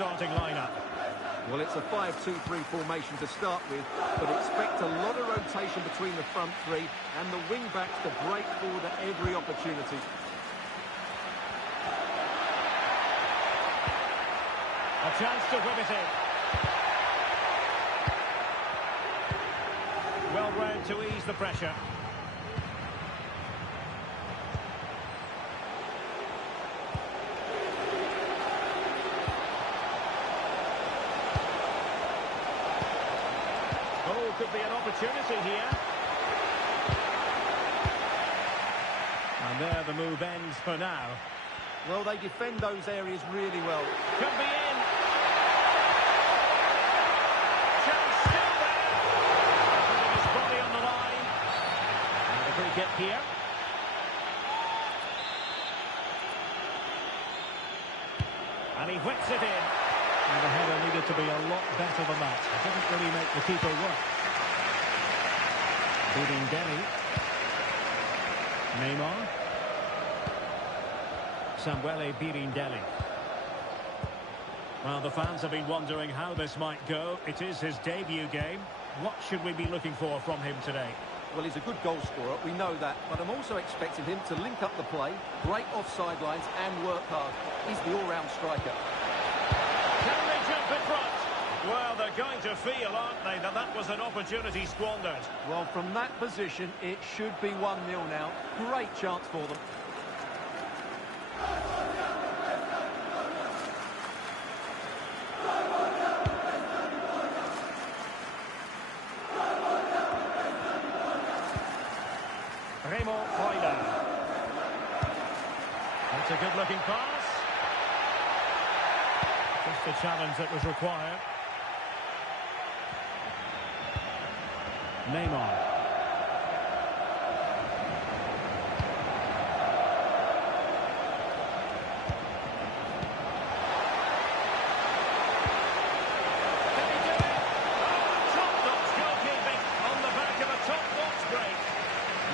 starting lineup. Well, it's a 5-2-3 formation to start with, but expect a lot of rotation between the front three and the wing-backs to break forward at every opportunity. A chance to whip it in. Well round to ease the pressure. Oh, could be an opportunity here. And there the move ends for now. Well, they defend those areas really well. Could be in. Chance still there. Putting his body on the line. And a free kick here. And he whips it in. And the header needed to be a lot better than that. It didn't really make the keeper work. Beating Delhi. Neymar. Samuele Birindelli. Well, the fans have been wondering how this might go. It is his debut game. What should we be looking for from him today? Well, he's a good goal scorer, we know that, but I'm also expecting him to link up the play, break offside lines and work hard. He's the all-round striker. Can they jump in front? Well, they're going to feel, aren't they, that that was an opportunity squandered. Well, from that position, it should be 1-0 now. Great chance for them. That's a good-looking pass. Just the challenge that was required. Neymar. Can he do it? Oh, top-notch goalkeeping on the back of a top-notch break.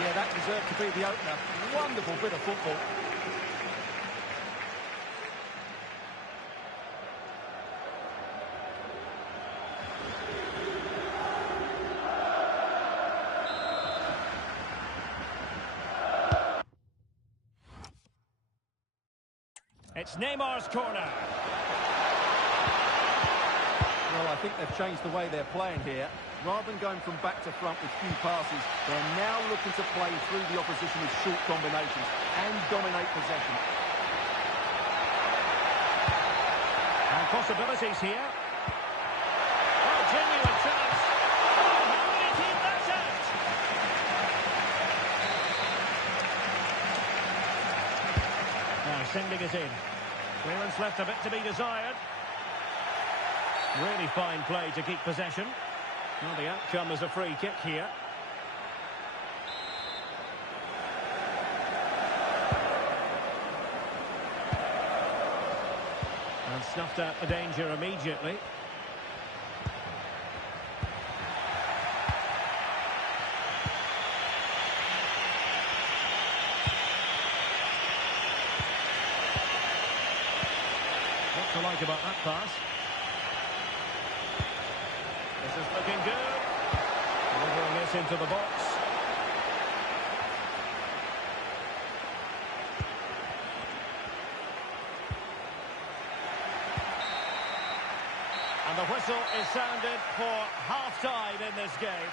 Yeah, that deserved to be the opener. Wonderful bit of football. It's Neymar's corner. Well, I think they've changed the way they're playing here. Rather than going from back to front with few passes, they're now looking to play through the opposition with short combinations and dominate possession. And possibilities here. Oh, genuine chance. Oh, how did he keep that out? Now sending it in. Clearance left a bit to be desired. Really fine play to keep possession. Well, the outcome is a free kick here. And snuffed out the danger immediately. What to like about that pass? This is looking good. Delivering this into the box. And the whistle is sounded for half-time in this game.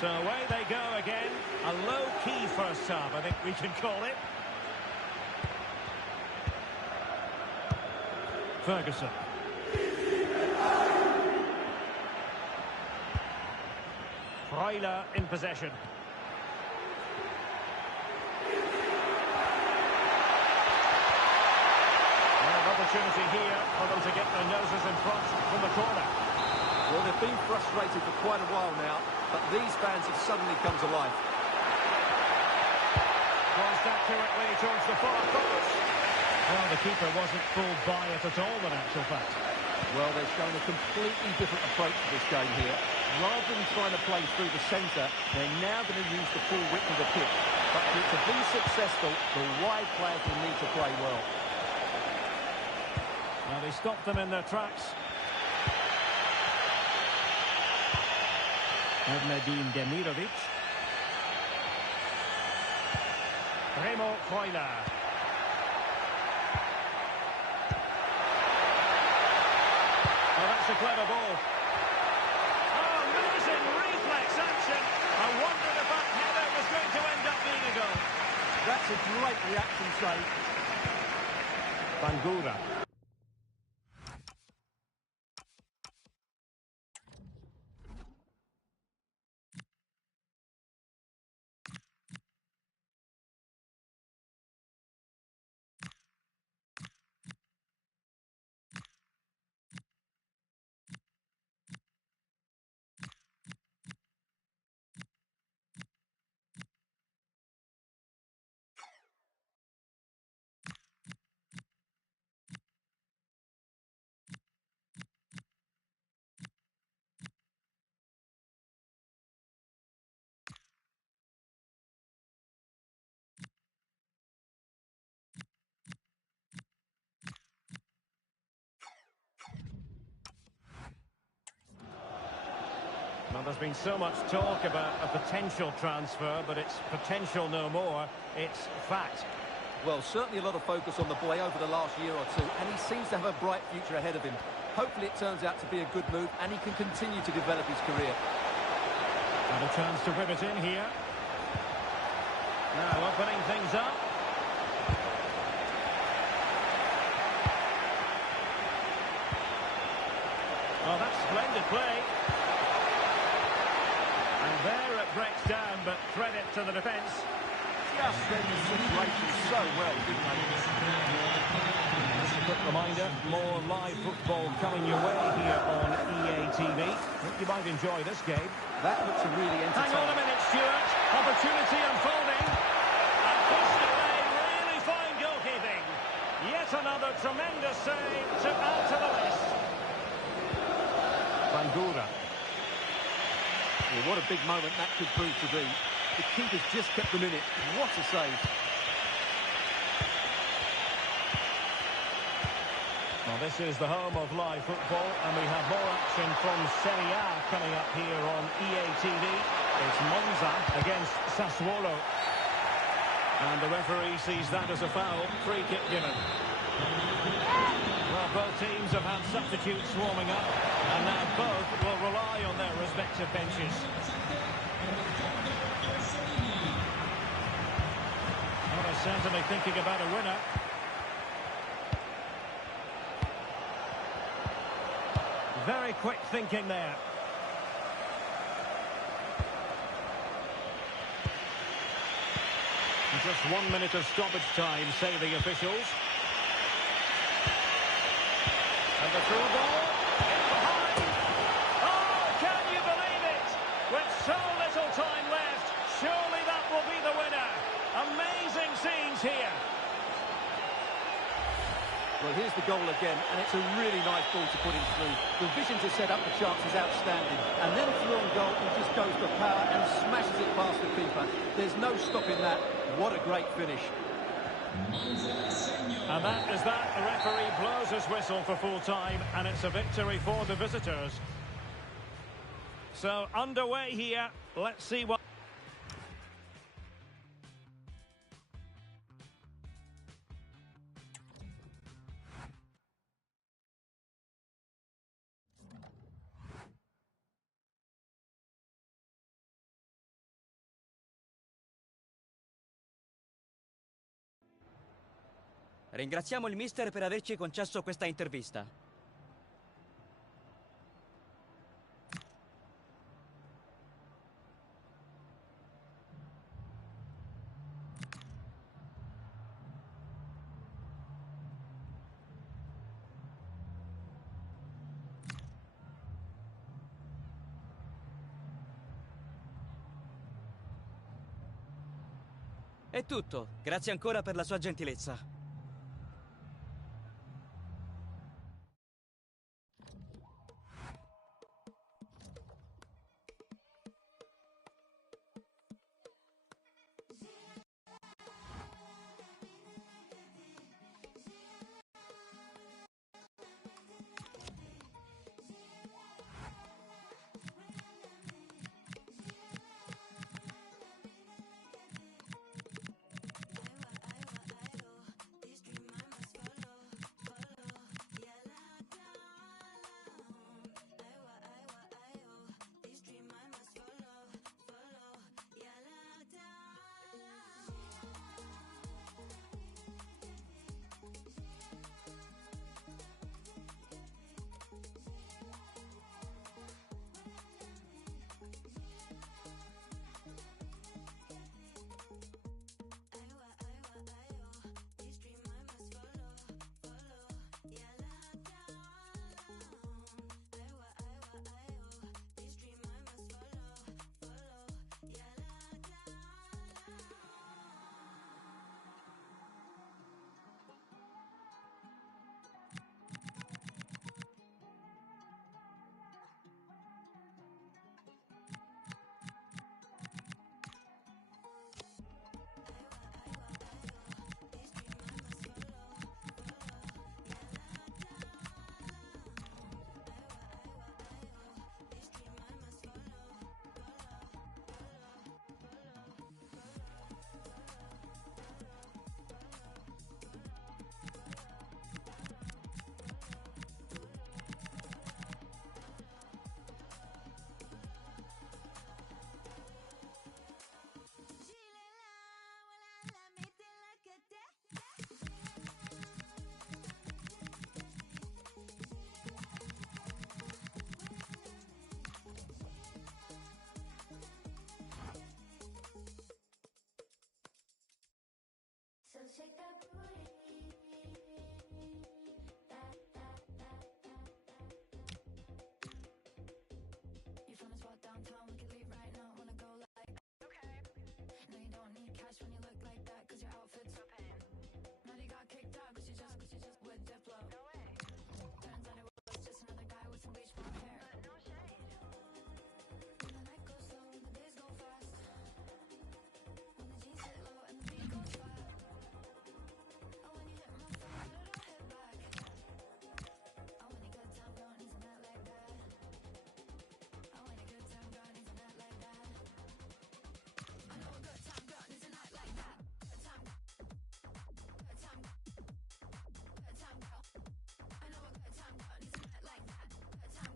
So away they go again. A low-key first half, I think we can call it. Ferguson. Freuler in possession. An opportunity here for them to get their noses in front from the corner. Well, they've been frustrated for quite a while now, but these fans have suddenly come to life. Crossed accurately towards the far post. Well, the keeper wasn't fooled by it at all, in actual fact. Well, they've shown a completely different approach to this game here. Rather than trying to play through the centre, they're now going to use the full width of the pitch. But to be successful, the wide players will need to play well. Now they stopped them in their tracks. Erdnedin Demirovic. Remo Freuler. Oh, that's a clever ball. Oh, amazing reflex action. I wondered if that header was going to end up being a goal. That's a great reaction save. Bangura. Well, there's been so much talk about a potential transfer, but it's potential no more. It's fact. Well, certainly a lot of focus on the boy over the last year or two, and he seems to have a bright future ahead of him. Hopefully it turns out to be a good move, and he can continue to develop his career. And a chance to rip it in here. Now opening things up. Oh, that's splendid play. And there it breaks down, but credit to the defence. Just read the situation so well, didn't they? Just a quick reminder, more live football coming your way here on EA TV. Think you might enjoy this game. That looks a really entertaining. Hang on a minute, Stuart. Opportunity unfolding. And pushed away, really fine goalkeeping. Yet another tremendous save to add to the list. Bangura. Well, what a big moment that could prove to be. The keeper's just kept them in it. What a save. Well, this is the home of live football, and we have more action from Serie A coming up here on EA TV. It's Monza against Sassuolo. And the referee sees that as a foul. Free kick given. Well, both teams have had substitutes warming up, and now both will rely on their respective benches. Well, they're certainly thinking about a winner. Very quick thinking there. And just 1 minute of stoppage time, say the officials. And the through ball, in behind. Oh, can you believe it? With so little time left, surely that will be the winner. Amazing scenes here. Well, here's the goal again, and it's a really nice ball to put him through. The vision to set up the chance is outstanding. And then through on goal, he just goes for power and smashes it past the keeper. There's no stopping that. What a great finish. And that is that. The referee blows his whistle for full time, and it's a victory for the visitors. So underway here. Let's see what... Ringraziamo il mister per averci concesso questa intervista. È tutto. Grazie ancora per la sua gentilezza. So shake that booty. You from a spot downtown, we can leave right now. Wanna go like okay. No, you don't need cash when you look like that, cause your outfit's so pain. Now you got kicked out, cause you just with Diplo. No way. Turns out it was just another guy with some bleach blonde hair. But no shade. When the night goes slow and the days go fast. When the jeans hit low and the beat goes fast. Oh, when you hit my phone, but I hit back. Oh, when you good time, don't need some that like that. Oh, when you good time, girl, needs a night like that. I know a good time, girl, needs a night like that. Good time, good time, good time, girl. I know a good time, girl, needs a night like that. Good time.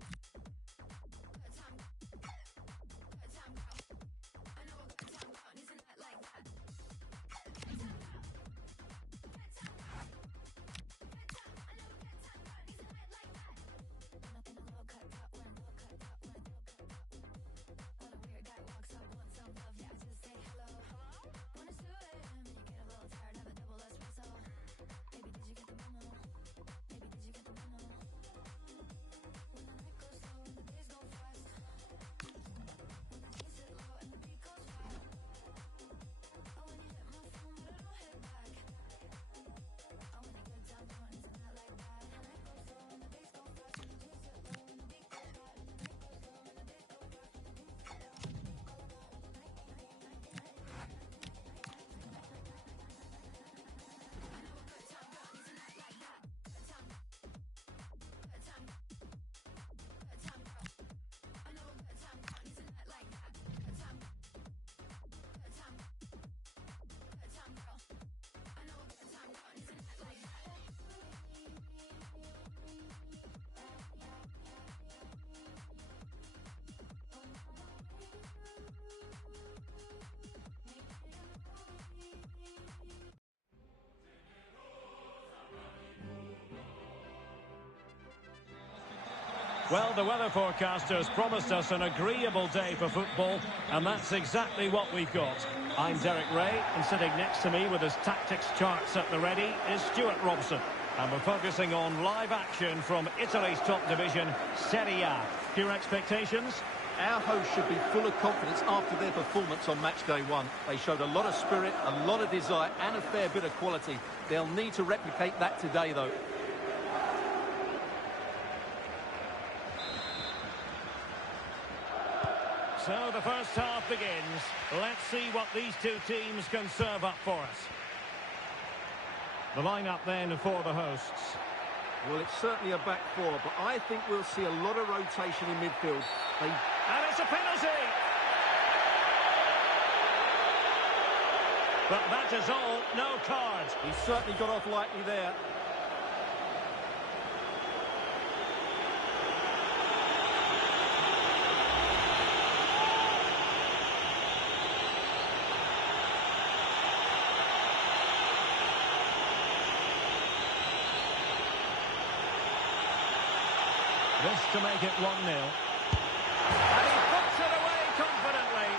Well, the weather forecasters promised us an agreeable day for football, and that's exactly what we've got. I'm Derek Ray, and sitting next to me with his tactics charts at the ready is Stuart Robson. And we're focusing on live action from Italy's top division, Serie A. Your expectations? Our hosts should be full of confidence after their performance on match day one. They showed a lot of spirit, a lot of desire, and a fair bit of quality. They'll need to replicate that today, though. So the first half begins. Let's see what these two teams can serve up for us. The lineup then for the hosts. Well, it's certainly a back four, but I think we'll see a lot of rotation in midfield. And it's a penalty! But that is all, no card. He certainly got off lightly there. This to make it 1-0. And he puts it away confidently.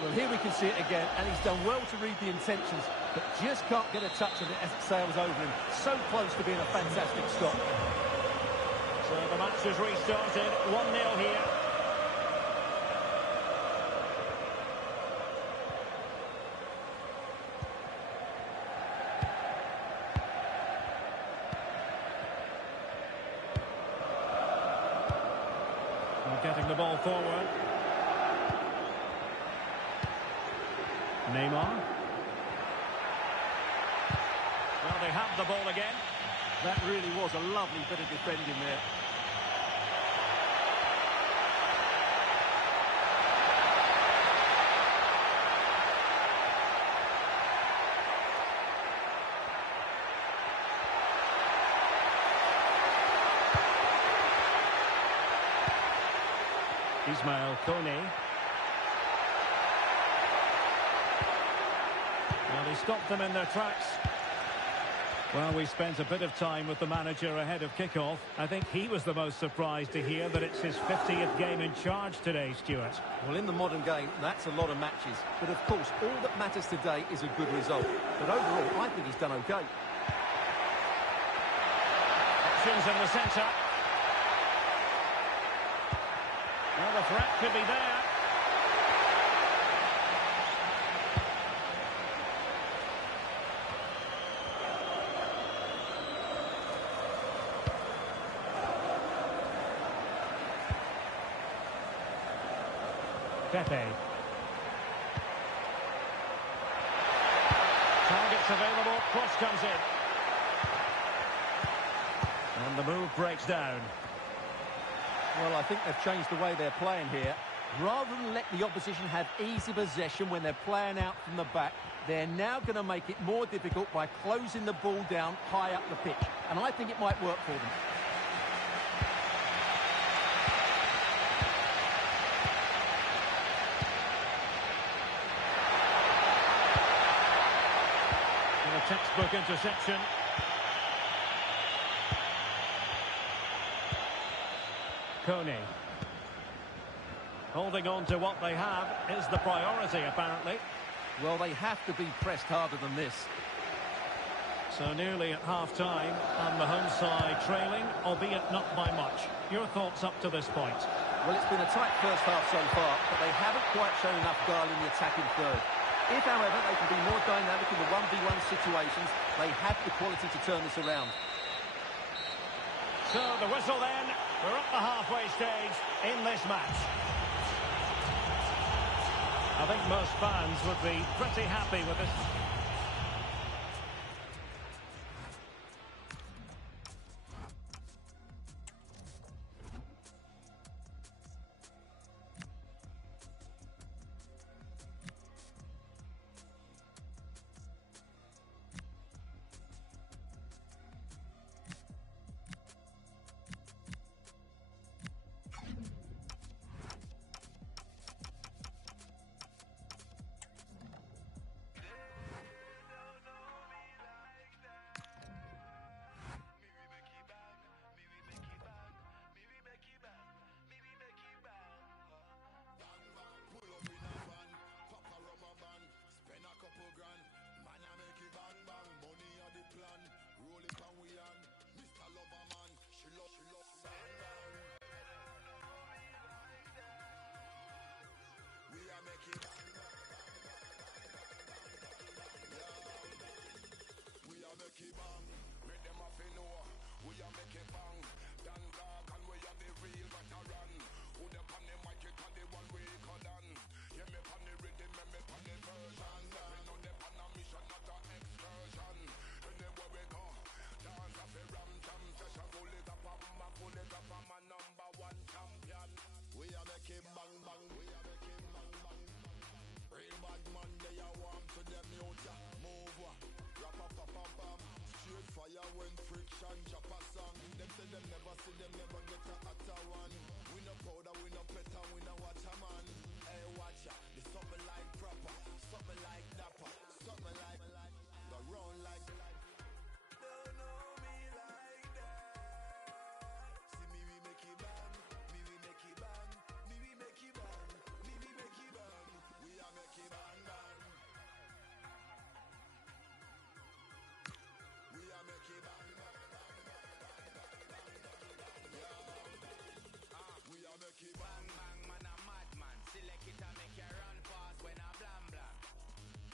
Well, here we can see it again, and he's done well to read the intentions, but just can't get a touch of it as it sails over him. So close to being a fantastic stop. So the match has restarted. 1-0 here. Getting the ball forward. Neymar. Well, they have the ball again. That really was a lovely bit of defending there. Ismail Kone. Well, he stopped them in their tracks. Well, we spent a bit of time with the manager ahead of kickoff. I think he was the most surprised to hear that it's his 50th game in charge today, Stuart. Well, in the modern game, that's a lot of matches. But, of course, all that matters today is a good result. But overall, I think he's done OK. Options in the centre. Well, the threat could be there. Pepe. Targets available, cross comes in. And the move breaks down. Well, I think they've changed the way they're playing here. Rather than let the opposition have easy possession when they're playing out from the back, they're now going to make it more difficult by closing the ball down high up the pitch. And I think it might work for them. And a textbook interception. Kone. Holding on to what they have is the priority, apparently. Well, they have to be pressed harder than this. So nearly at half-time, and the home side trailing, albeit not by much. Your thoughts up to this point? Well, it's been a tight first half so far, but they haven't quite shown enough guile in the attacking third. If, however, they can be more dynamic in the 1v1 situations, they have the quality to turn this around. So the whistle then. We're at the halfway stage in this match. I think most fans would be pretty happy with this. Make them have to know we are make it bang. Dan dog and we are the real veteran. Who the pan the mic it and the one we call on. Yeah, me pan the rhythm and me pan the version. We know the pan a mission, not a excursion. Anywhere we go, dance a fi ram jam session. Pull it up, I'm a number one champion. We are make it bang bang, we are make it bang bang. Real bad man, they are warm to them youth, yeah. Move, rap up, up, up, up. Straight fire when friction chop a song. Them say them never see them never get a hotter one. We no powder, we no petter, we no watch a man. Hey, watch ya, there's something like proper, something like dapper, something like go round like. Don't know me like that. See me, we make it bang, me we make it bang, me we make it bang, me we make it bang. We are make it bang bang. We are make it bang bang bang bang bang bang bang bang. Yeah. We are make it bang bang, man a madman. Select it and make you run fast when I blam blam.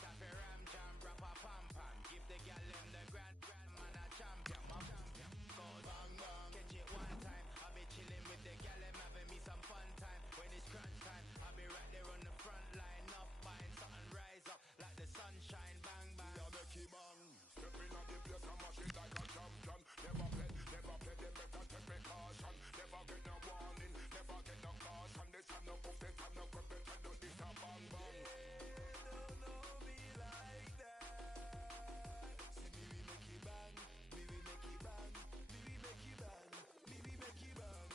Taffy ram jam, rapper pam pam. Give the gal them the grand man a champion. My champion. Go bang bang. Catch it one time. I be chilling with the gal them having me some fun time. When it's crunch time, I be right there on the front line. Up buying something rise up like the sunshine. Bang bang. We are make it bang. Stepping on the place and mash it like a champion. Never play, they better take precaution. Never get no warning, never get no caution. This and no puff, this and no crap, this and no this a bang bang. Don't know me like that. See me we make it bang, me we make it bang, me we make it bang, me we make it bang.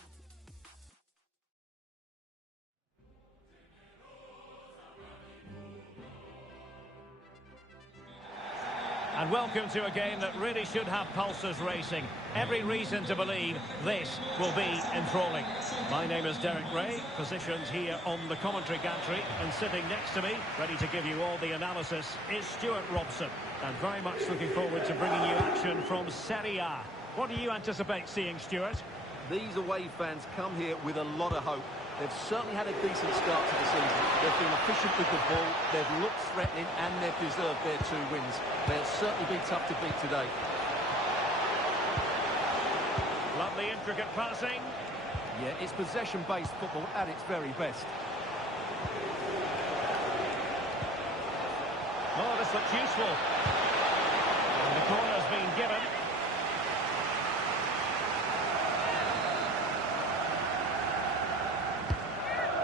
And welcome to a game that really should have pulses racing. Every reason to believe this will be enthralling. My name is Derek Ray, positioned here on the commentary gantry, and sitting next to me, ready to give you all the analysis, is Stuart Robson. And very much looking forward to bringing you action from Serie A. What do you anticipate seeing, Stuart? These away fans come here with a lot of hope. They've certainly had a decent start to the season. They've been efficient with the ball, they've looked threatening, and they've deserved their 2 wins. They'll certainly be tough to beat today. Lovely intricate passing. Yeah, it's possession-based football at its very best. Oh, this looks useful. And the corner's been given.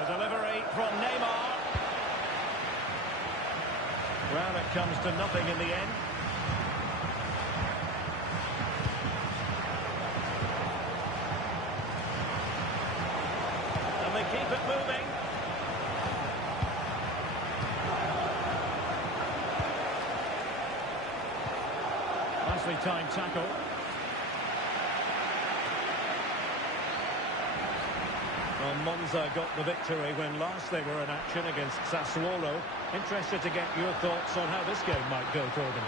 The delivery from Neymar. Well, it comes to nothing in the end. And they keep it moving. Nicely timed tackle. Well, Monza got the victory when last they were in action against Sassuolo. Interested to get your thoughts on how this game might go for them.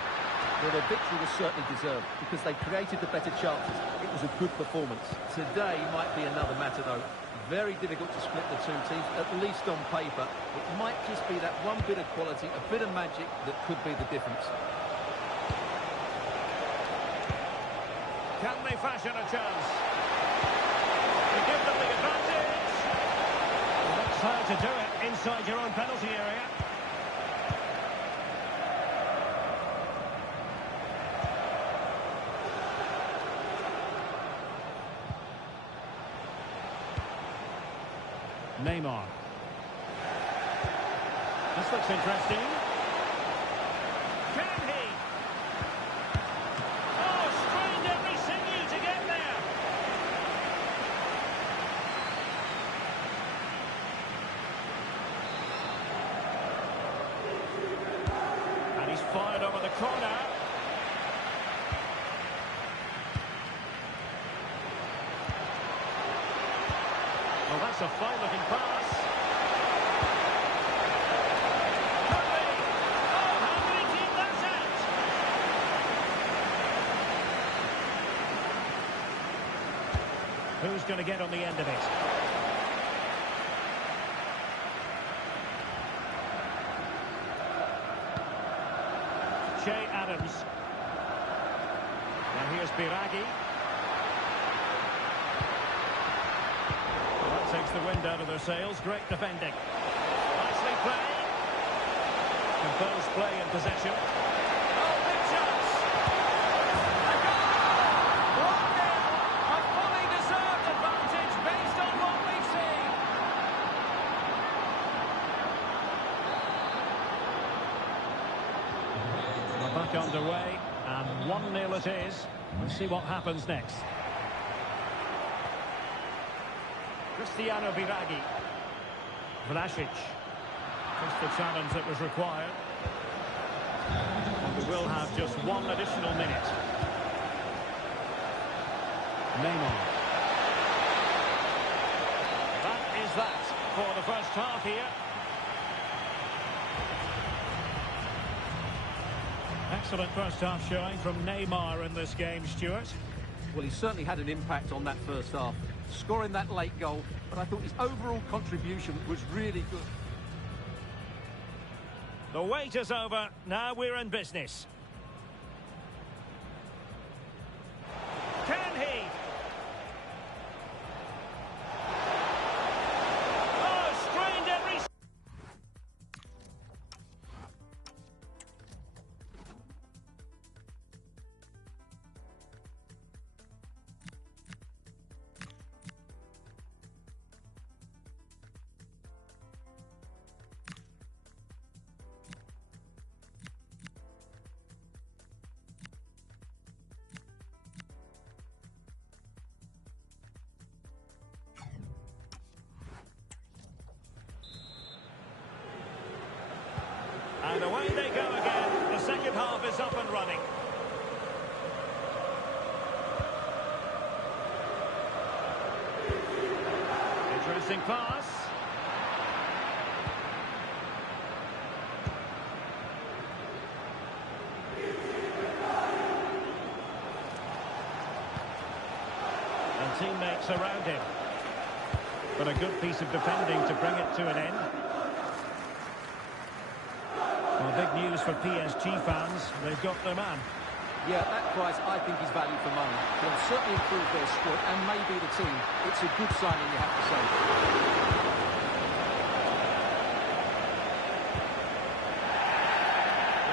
Well, their victory was certainly deserved because they created the better chances. It was a good performance. Today might be another matter, though. Very difficult to split the 2 teams, at least on paper. It might just be that one bit of quality, a bit of magic that could be the difference. Can they fashion a chance? To give them the advantage. Well, that's how to do it inside your own penalty area. Neymar. This looks interesting. Can he? Oh, strained every sinew to get there. And he's fired over the corner. Well, that's a fine-looking pass. Could be. Oh, how did he keep that out? Who's going to get on the end of it? Che Adams. Here's Biragi. That takes the wind out of their sails. Great defending. Nicely played. Composed play and possession. Oh, big chance. A goal! 1-0. A fully deserved advantage based on what we've seen. We're back underway, and 1-0 it is. Let's see what happens next. Cristiano Biragi. Vlasic. Just the challenge that was required. And we will have just one additional minute. Neymar. That is that for the first half here. Excellent first half showing from Neymar in this game, Stuart. Well, he certainly had an impact on that first half, scoring that late goal, but I thought his overall contribution was really good. The wait is over. Now we're in business. Can he? Oh, strained every... And away they go again. The second half is up and running. Interesting pass. And teammates around him. But a good piece of defending to bring it to an end. Well, big news for PSG fans. They've got their man. Yeah, that price I think is value for money. They'll certainly improve their squad and maybe the team. It's a good signing, you have to say.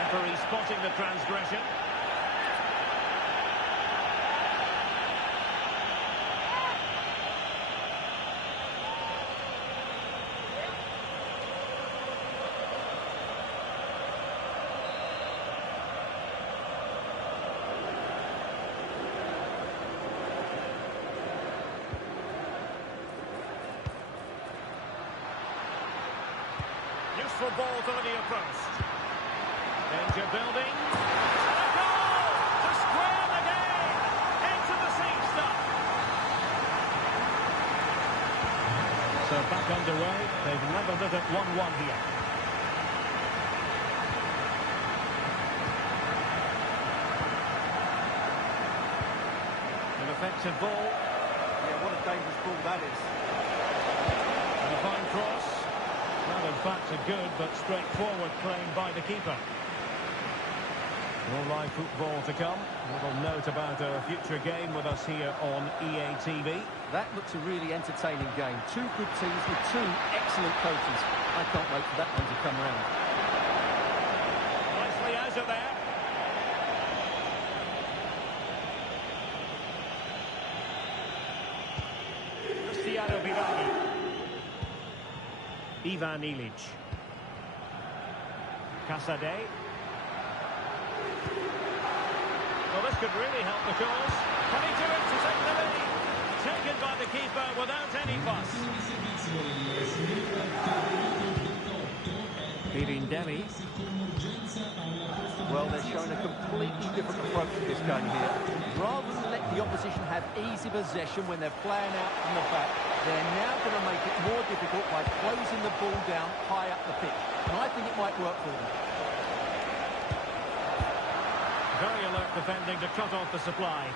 Referee spotting the transgression. Useful ball to the near post. Danger building. And a goal to square the game. Into the seat stuff. So back underway. They've leveled it at 1-1 here. An effective ball. Yeah, what a dangerous ball that is. And a fine cross. Well, in fact, a good but straightforward claim by the keeper. More live football to come. A little note about a future game with us here on EA TV. That looks a really entertaining game. Two good teams with two excellent coaches. I can't wait for that one to come round. Nicely out of there. Cristiano Biragi. Ivan Ilic. Casade. Well, this could really help the cause. Can he do it to take the lead? Taken by the keeper without any fuss. Pirindeli. Well, they're showing a completely different approach to this game here. Rather than let the opposition have easy possession when they're playing out from the back, they're now going to make it more difficult by closing the ball down high up the pitch. And I think it might work for them. Very alert defending to cut off the supply.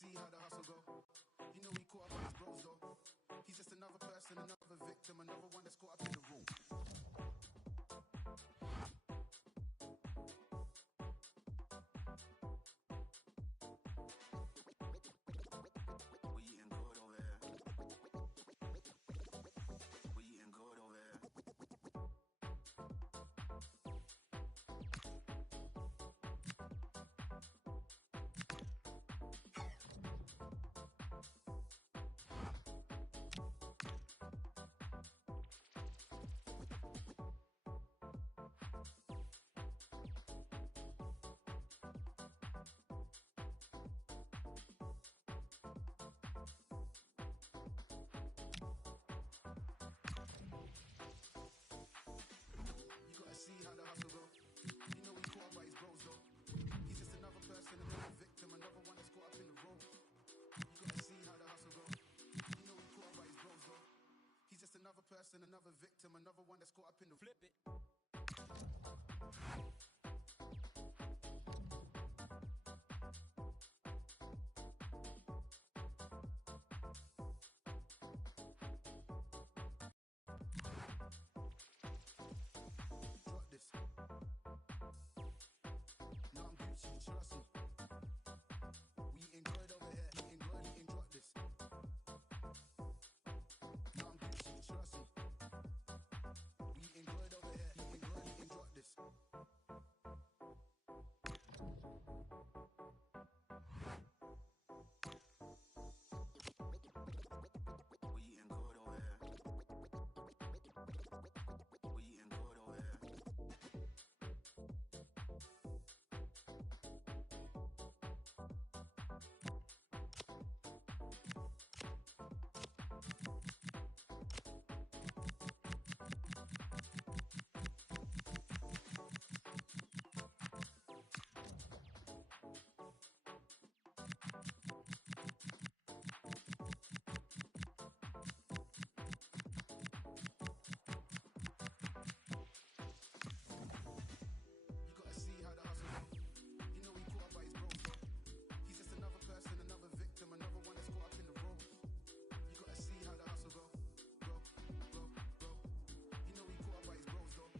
see how the hustle go. You know he caught up on his bros though. He's just another person, another victim, another one that's caught up in the room. We eating good over here. We eating good over here. You gotta see how the hustle go. You know he caught up by his bros though. He's just another person, another victim, another one that's caught up in the room. You gotta see how the hustle go. You know he caught up by his bros though. He's just another person, another victim, another one that's caught up in the flip it. Drop this. No, I'm Gucci, trust me. We eating good over here, eating good, eating drop this. No, I'm Gucci, trust me. We eating good over here, eating good, eating drop this. We eating good over here. We eating good over here. You gotta see how the hustle go. You know he caught up by his bros though. He's just another person, another victim, another one that's caught up in the room. You gotta see how the hustle go. Go, go, go. You know he caught up by his bros though.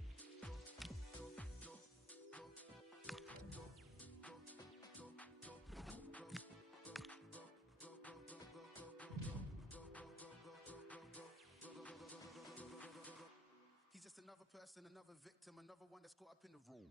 Go, go, go, go, go, go, go, go, go, go, He's just another person, another victim, another one that's caught up in the room.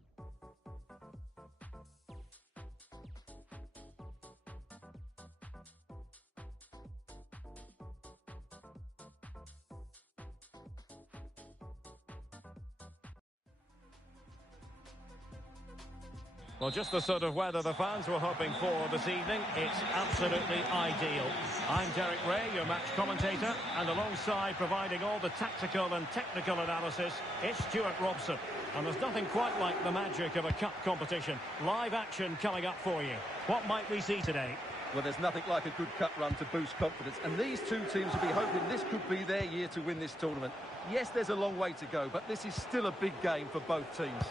Well, just the sort of weather the fans were hoping for this evening. It's absolutely ideal. I'm Derek Ray, your match commentator, and alongside providing all the tactical and technical analysis, it's Stuart Robson. And there's nothing quite like the magic of a cup competition. Live action coming up for you. What might we see today? Well, there's nothing like a good cup run to boost confidence, and these two teams will be hoping this could be their year to win this tournament. Yes, there's a long way to go, but this is still a big game for both teams.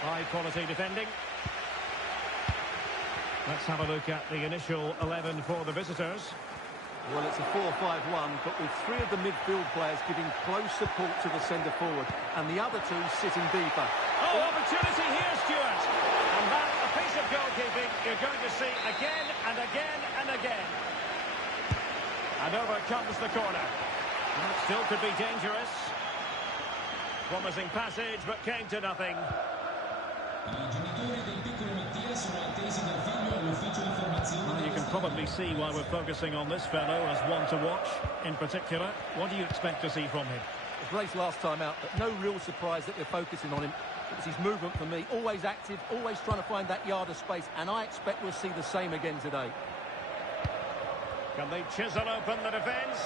High-quality defending. Let's have a look at the initial 11 for the visitors. Well, it's a 4-5-1, but with three of the midfield players giving close support to the centre forward, and the other two sitting deeper. Oh, opportunity here, Stuart. And that, a piece of goalkeeping you're going to see again and again and again. And over comes the corner. That still could be dangerous. Promising passage, but came to nothing. Well, you can probably see why we're focusing on this fellow as one to watch in particular. What do you expect to see from him? His race last time out, but no real surprise that we're focusing on him. It's his movement for me, always active, always trying to find that yard of space, and I expect we'll see the same again today. Can they chisel open the defence?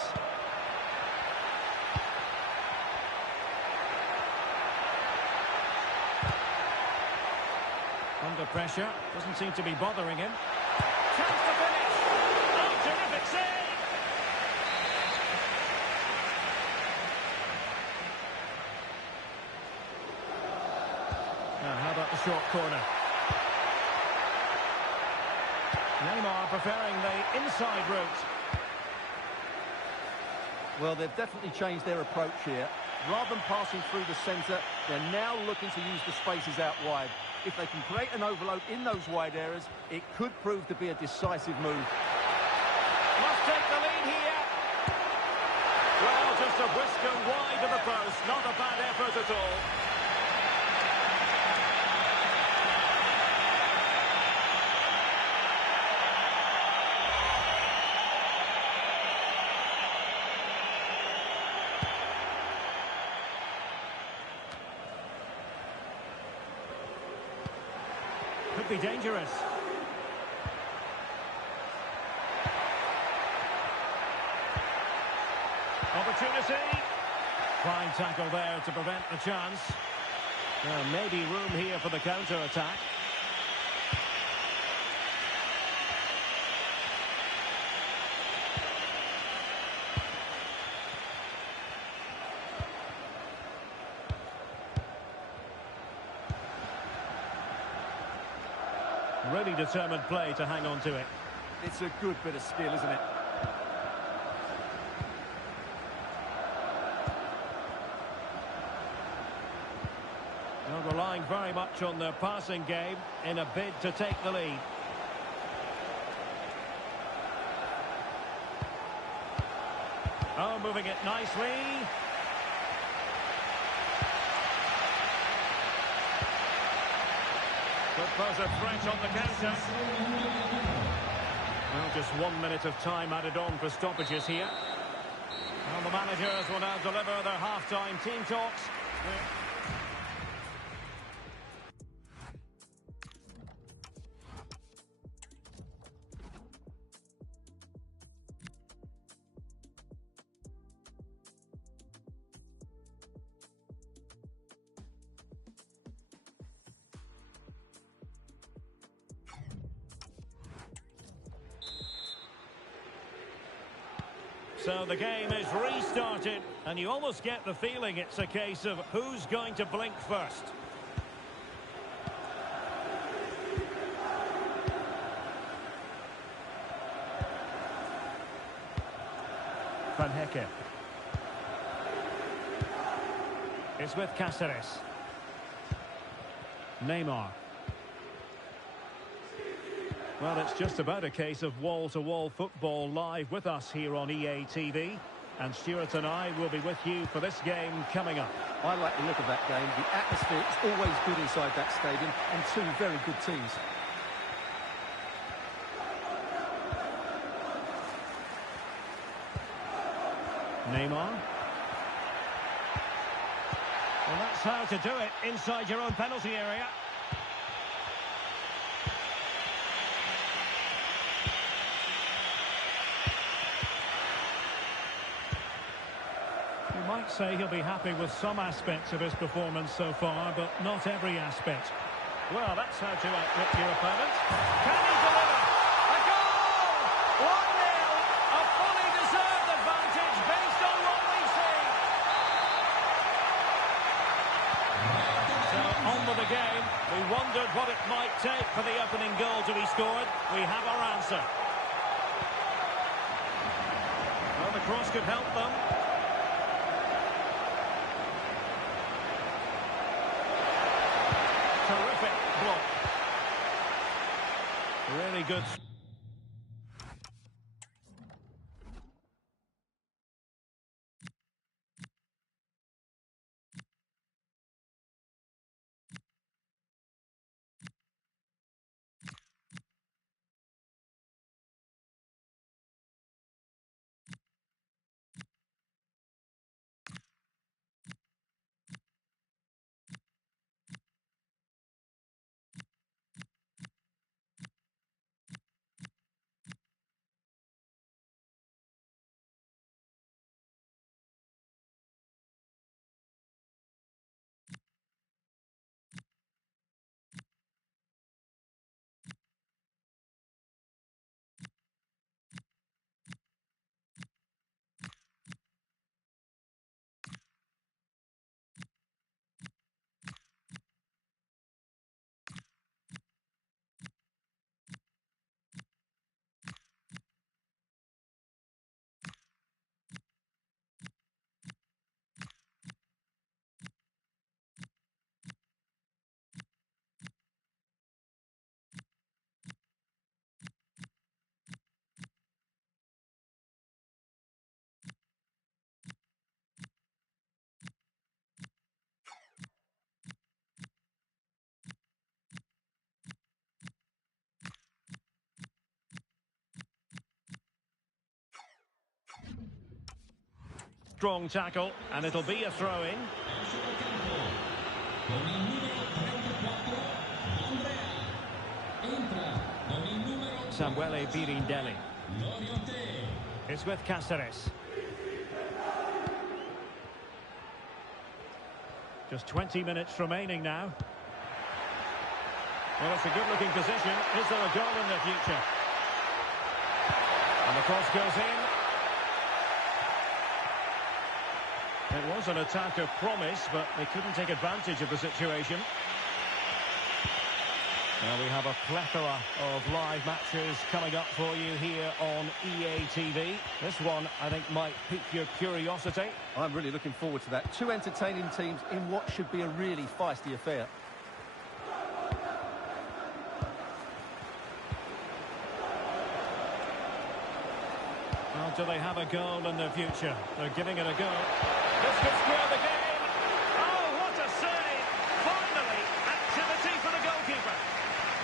Under pressure, doesn't seem to be bothering him. Chance to finish! Oh, terrific save! How about the short corner? Neymar preferring the inside route. Well, they've definitely changed their approach here. Rather than passing through the centre, they're now looking to use the spaces out wide. If they can create an overload in those wide areas, it could prove to be a decisive move. Must take the lead here. Well, just a whisker wide of the post. Not a bad effort at all. Could be dangerous. Opportunity. Fine tackle there to prevent the chance. Maybe room here for the counter-attack. Really determined play to hang on to it. It's a good bit of skill, isn't it? Well, relying very much on their passing game in a bid to take the lead. Oh, moving it nicely. Could pose a threat on the counter. Well, just 1 minute of time added on for stoppages here. Well, the managers will now deliver their half-time team talks. So the game is restarted, and you almost get the feeling it's a case of who's going to blink first. Van Hecke. It's with Cáceres. Neymar. Well, it's just about a case of wall-to-wall football live with us here on EA TV. And Stuart and I will be with you for this game coming up. I like the look of that game. The atmosphere is always good inside that stadium, and two very good teams. Neymar. Well, that's how to do it inside your own penalty area. You might say he'll be happy with some aspects of his performance so far, but not every aspect. Well, that's how to outwit your opponent. Can he deliver? A goal! 1-0! A fully deserved advantage based on what we've seen. So, on with the game. We wondered what it might take for the opening goal to be scored. We have our answer. Well, the cross could help them. Terrific block. Really good. strong tackle, and it'll be a throw-in. Samuele Birindelli. It's with Cáceres. Just 20 minutes remaining now. Well, it's a good-looking position. Is there a goal in the future? And the cross goes in. It was an attack of promise, but they couldn't take advantage of the situation. Now we have a plethora of live matches coming up for you here on EA TV. This one, I think, might pique your curiosity. I'm really looking forward to that. Two entertaining teams in what should be a really feisty affair. Well, do they have a goal in the future? They're giving it a go. This could square the game. Oh, what a save! Finally, activity for the goalkeeper.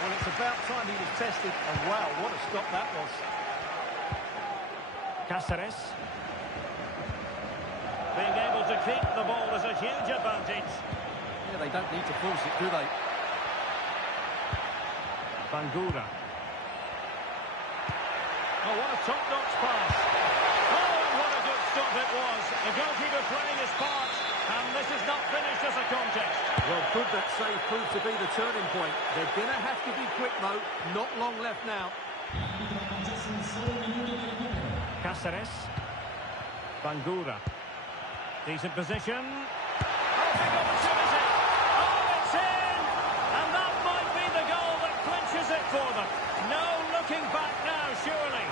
Well, it's about time he was tested, and wow, what a stop that was. Cáceres. Being able to keep the ball is a huge advantage. Yeah, they don't need to force it, do they? Bangura. Oh, what a top-notch pass. Oh, and what a good stop it was. The goalkeeper playing his part, and this is not finished as a contest. Well, could that save prove to be the turning point? They're going to have to be quick, though. Not long left now. Cáceres. Bangura. Decent position. Oh, big opportunity. Oh, it's in! And that might be the goal that clinches it for them. No looking back now, surely.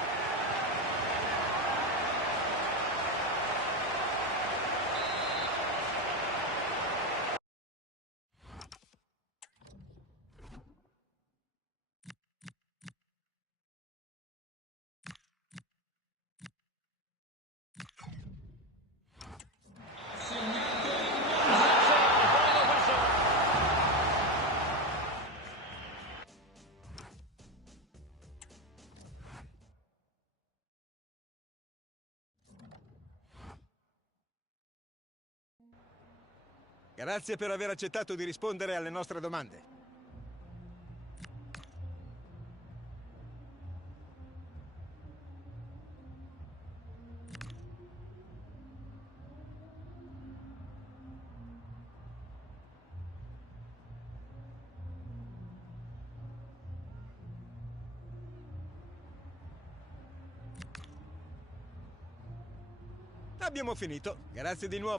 Grazie per aver accettato di rispondere alle nostre domande. Abbiamo finito. Grazie di nuovo.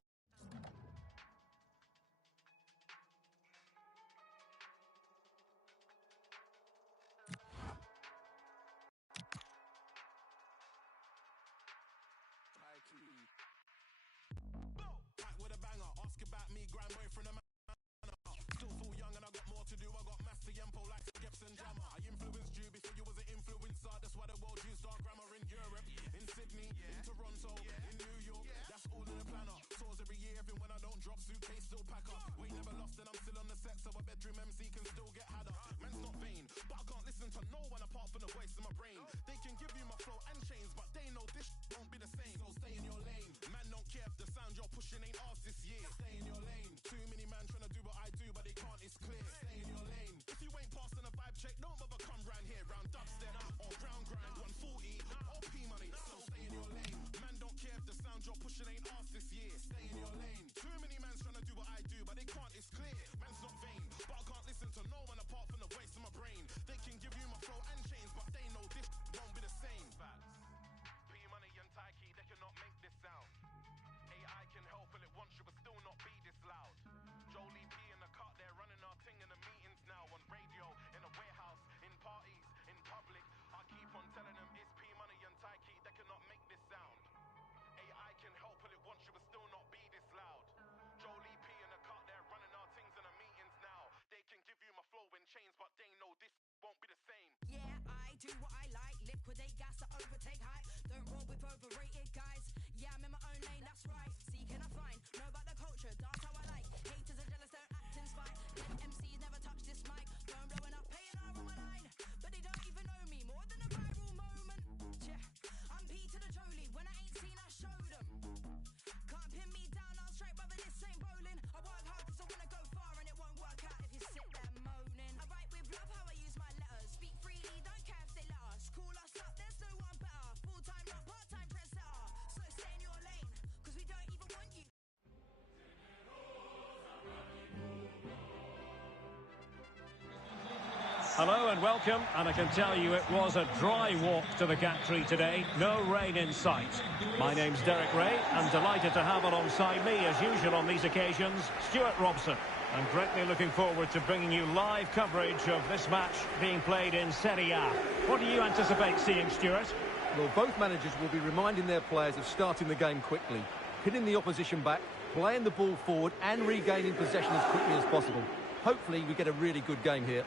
Hello and welcome, and I can tell you it was a dry walk to the gantry today. No rain in sight. My name's Derek Ray. I'm delighted to have alongside me, as usual on these occasions, Stuart Robson. I'm greatly looking forward to bringing you live coverage of this match being played in Serie A. What do you anticipate seeing, Stuart? Well, both managers will be reminding their players of starting the game quickly, hitting the opposition back, playing the ball forward and regaining possession as quickly as possible. Hopefully we get a really good game here.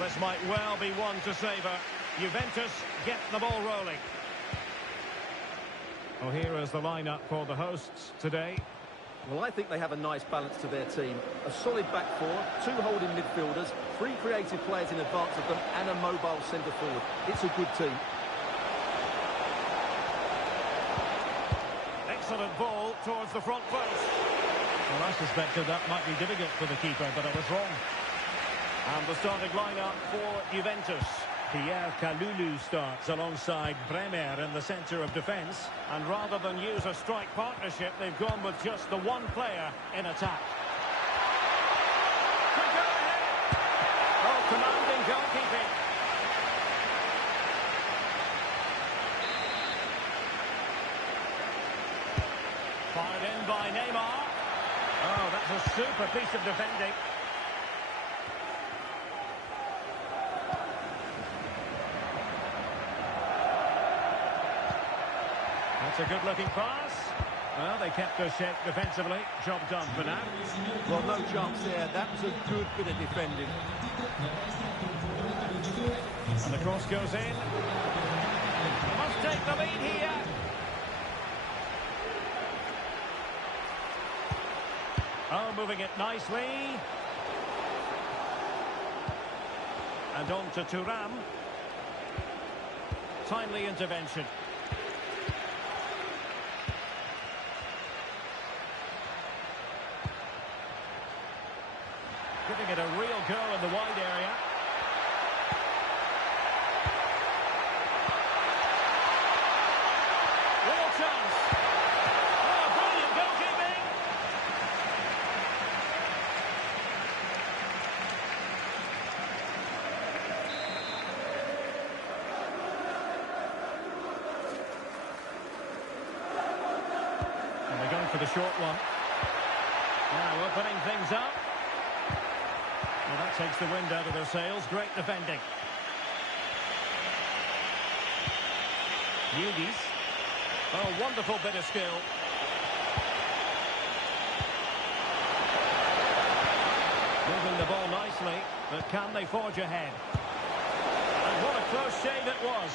This might well be one to savour. Juventus get the ball rolling. Well, here is the lineup for the hosts today. Well, I think they have a nice balance to their team. A solid back four, two holding midfielders, three creative players in advance of them, and a mobile centre forward. It's a good team. Excellent ball towards the front post. Well, I suspected that might be difficult for the keeper, but I was wrong. And the starting lineup for Juventus. Pierre Kalulu starts alongside Bremer in the centre of defence. And rather than use a strike partnership, they've gone with just the one player in attack. Could go ahead. Oh, commanding goalkeeping. Fired in by Neymar. Oh, that's a super piece of defending. That's a good-looking pass. Well, they kept their shape defensively. Job done for now. Well, no chance there. That was a good bit of defending. And the cross goes in. Must take the lead here. Oh, moving it nicely. And on to Thuram. Timely intervention. Giving it a real go in the wide area. Real chance. Oh, brilliant goalkeeping. And they're going for the short one. Now opening things up. Well, that takes the wind out of their sails. Great defending. Newgies. Oh, wonderful bit of skill. Moving the ball nicely, but can they forge ahead? And what a close shave it was.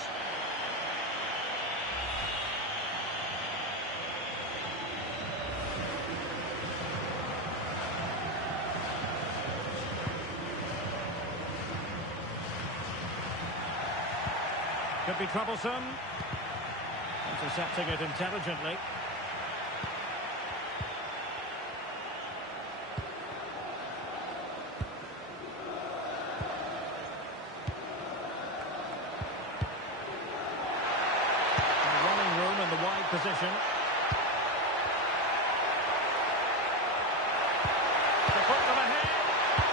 Could be troublesome. Intercepting it intelligently. Running room in the wide position. To put them ahead.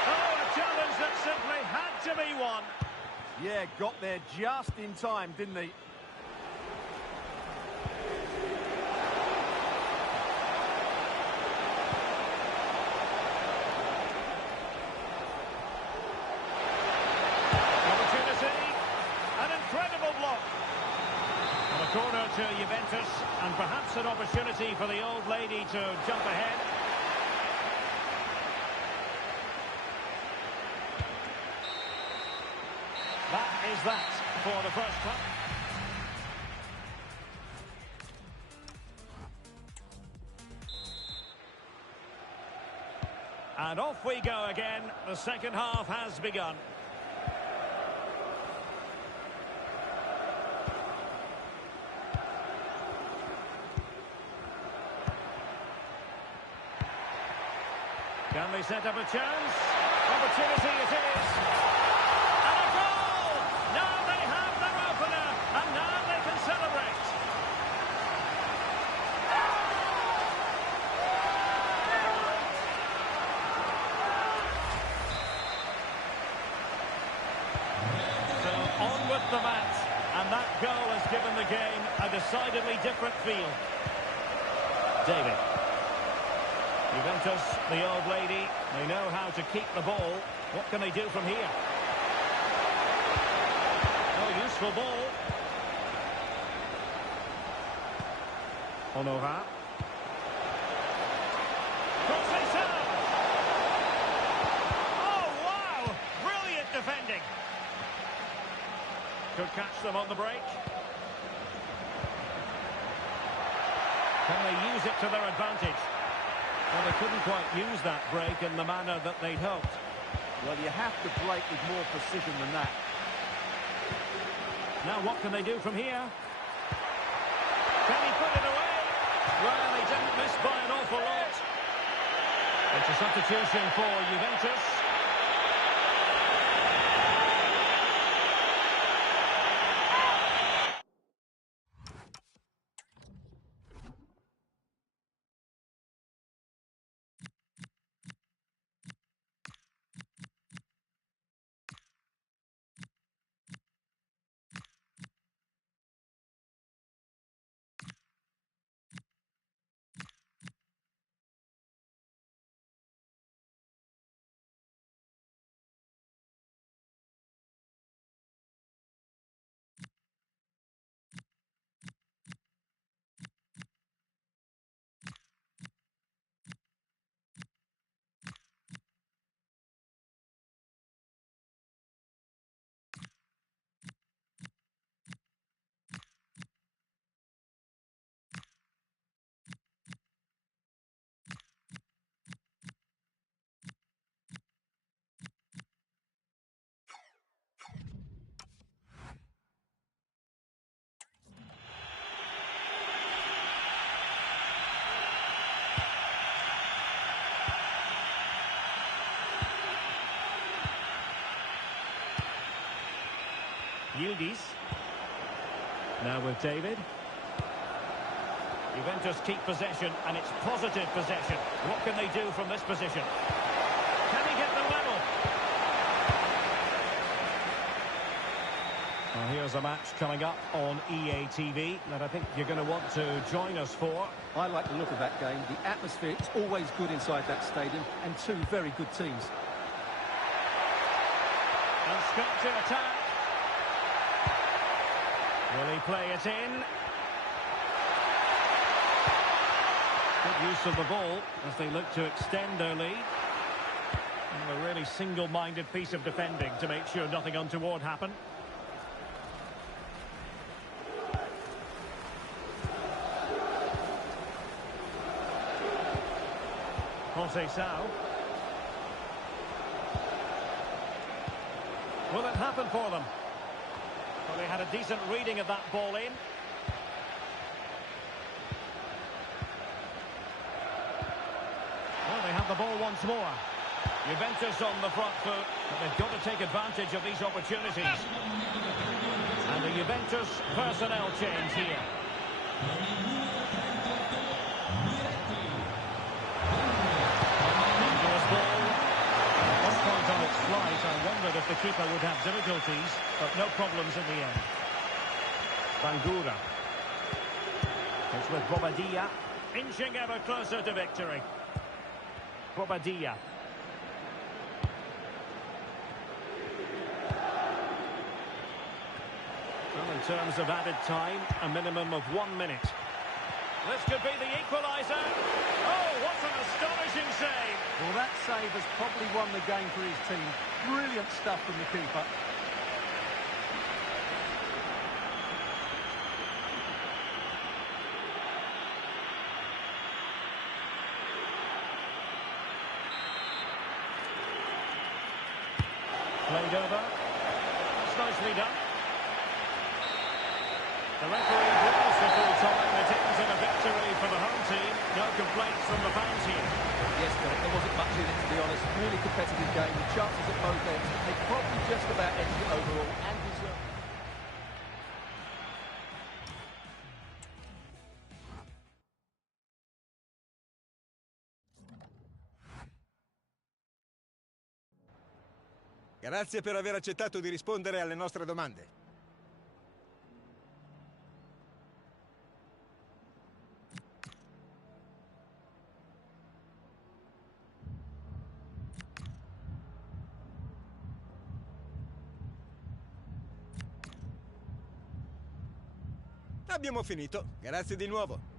Oh, a challenge that simply had to be won. Yeah, got there just in time, didn't he? Opportunity. An incredible block. And a corner to Juventus, and perhaps an opportunity for the old lady to jump ahead. That is that for the first time. And off we go again. The second half has begun. Can they set up a chance? Opportunity it is. And a goal! Now they have their opener, and now they can celebrate. So on with the match, and that goal has given the game a decidedly different feel. David. Juventus, the old lady, they know how to keep the ball. What can they do from here? Oh, useful ball. Honora. Oh, wow! Brilliant defending. Could catch them on the break. Can they use it to their advantage? Well, they couldn't quite use that break in the manner that they'd hoped. Well, you have to break with more precision than that. Now what can they do from here? Can he put it away? Well, he didn't miss by an awful lot. It's a substitution for Juventus. Yildiz. Now with David. Juventus keep possession, and it's positive possession. What can they do from this position? Can he get the level? Well, here's a match coming up on EA TV that I think you're going to want to join us for. I like the look of that game. The atmosphere is always good inside that stadium, and two very good teams. And Scott to attack. Will he play it in? Good use of the ball as they look to extend their lead. And a really single-minded piece of defending to make sure nothing untoward happened. Conceição. Will it happen for them? Well, they had a decent reading of that ball in. Well, they have the ball once more. Juventus on the front foot, but they've got to take advantage of these opportunities. And the Juventus personnel change here. Dangerous ball. At one point on its flight, I wondered if the keeper would have difficulties, but no problems in the end. Bangura. It's with Bobadilla, inching ever closer to victory. Bobadilla. Well, in terms of added time, a minimum of 1 minute. This could be the equaliser. Oh, what an astonishing save. Well, that save has probably won the game for his team. Brilliant stuff from the keeper. played over. That's nicely done. The referee blows the full time. It ends in a victory for the home team. No complaints from the fans here. Yes, there wasn't much in it, to be honest. Really competitive game with chances at both ends. They probably just about edged it overall and deserved. Grazie per aver accettato di rispondere alle nostre domande. Abbiamo finito. Grazie di nuovo.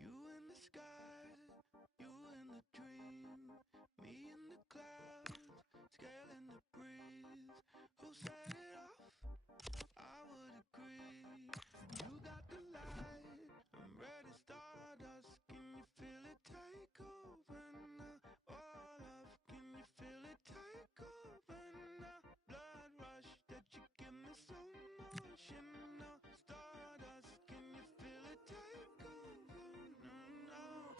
You in the sky, you in the dream, me in the clouds, scaling the breeze. Who set it off? I would agree. You got the light, I'm ready, stardust. Can you feel it take over now? All of, can you feel it take over now? Blood rush that you give me slow motion now. Stardust, can you feel it take over now?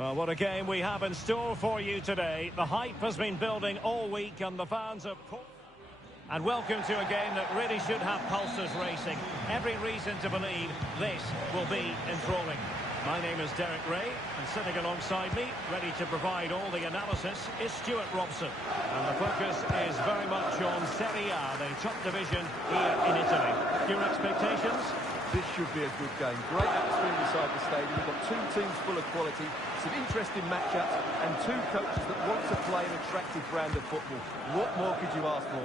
Well, what a game we have in store for you today. The hype has been building all week and the fans are... And welcome to a game that really should have pulses racing. Every reason to believe this will be enthralling. My name is Derek Ray, and sitting alongside me, ready to provide all the analysis, is Stuart Robson. And the focus is very much on Serie A, the top division here in Italy. Your expectations? This should be a good game. Great atmosphere inside the stadium. We've got two teams full of quality, some interesting matchups, and two coaches that want to play an attractive brand of football. What more could you ask for?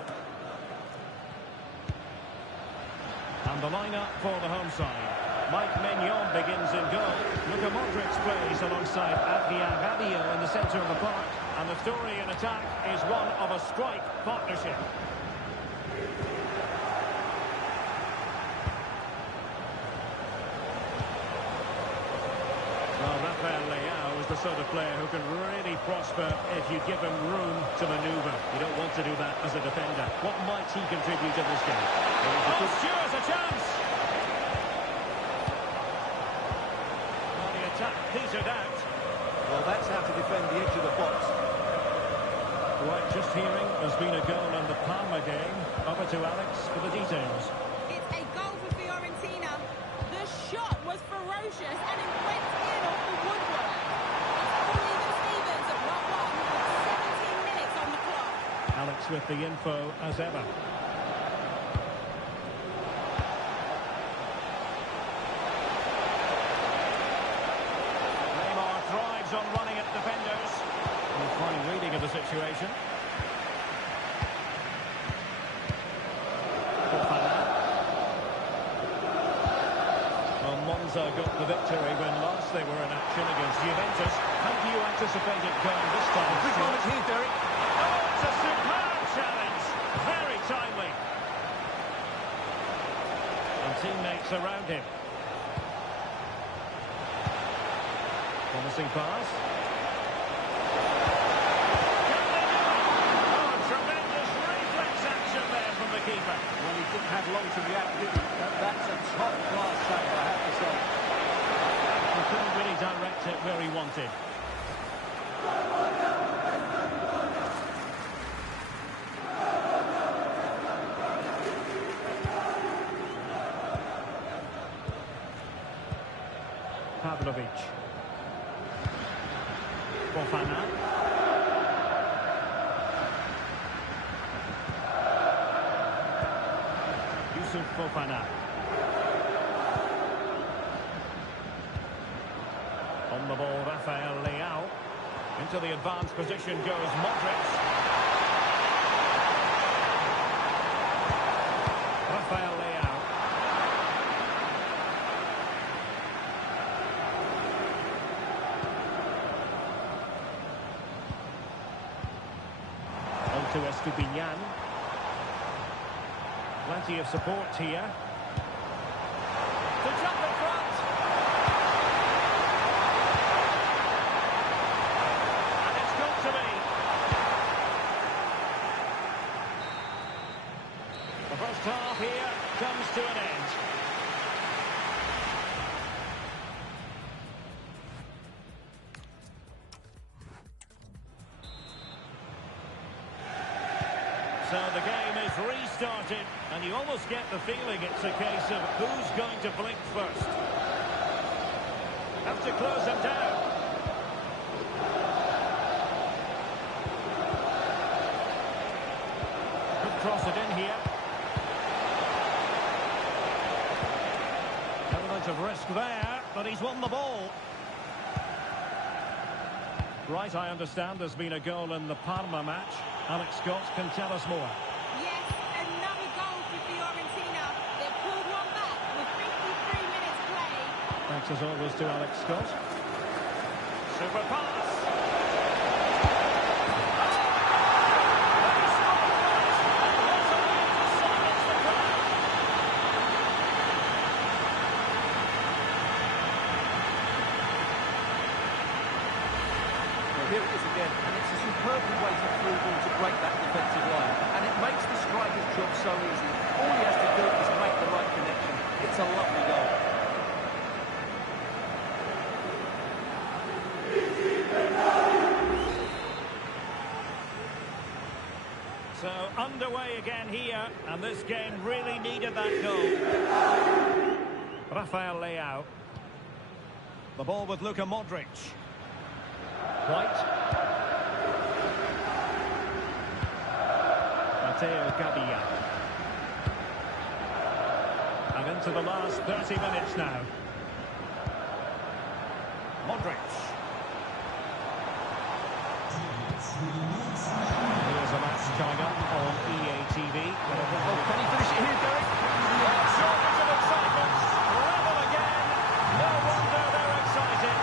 And the lineup for the home side. Mike Maignan begins in goal. Luka Modric plays alongside Adrien Rabiot in the centre of the park. And the story in attack is one of a strike partnership. Well, Rafael Leao is the sort of player who can really prosper if you give him room to manoeuvre. You don't want to do that as a defender. What might he contribute to this game? Oh, Stuart's a chance! Well, the attack petered out. Well, that's how to defend the edge of the box. Right, just hearing, there's been a goal in the Parma game. Over to Alex for the details. It's a goal for Fiorentina. The shot was ferocious and it went in off the woodwork. It's all even Stevens at 1-1 with 17 minutes on the clock. Alex with the info as ever. Neymar thrives on running at defenders. And a fine reading of the situation. got the victory when last they were in action against Juventus. How do you anticipate it going this time? Big moment Stuart? here, Derek. Oh, it's a superb challenge. Very timely. And teammates around him. Promising pass. Can they do it? Oh, tremendous reflex action there from the keeper. Well, he didn't have long to react, did he? That's a top-class save, I have to say. He couldn't really direct it where he wanted. Pavlovic. Fofana. Yusuf Fofana. On the ball, Rafael Leao. Into the advanced position goes Modric. Rafael Leao. On to Estupiñán. Plenty of support here. To jump in front. And it's got to be. The first half here comes to an end. So the game is restarted, and you almost get the feeling it's a case of who's going to blink first. Have to close them down. Could cross it in here. Element of risk there, but he's won the ball. Right, I understand there's been a goal in the Parma match. Alex Scott can tell us more. Yes, another goal for Fiorentina. They pulled one back with 53 minutes played. Thanks as always to Alex Scott. Super pass. Here it is again, and it's a superbly weighted through ball to break that defensive line. And it makes the striker's job so easy. All he has to do is make the right connection. It's a lovely goal. So underway again here, and this game really needed that goal. Rafael Leao. The ball with Luka Modric. White. Mateo Gabia. And into the last 30 minutes now. Modric. Here's a match coming up on EA TV. Oh, can he finish it here, Derek? Shortage of excitement. Level again. No wonder they're excited.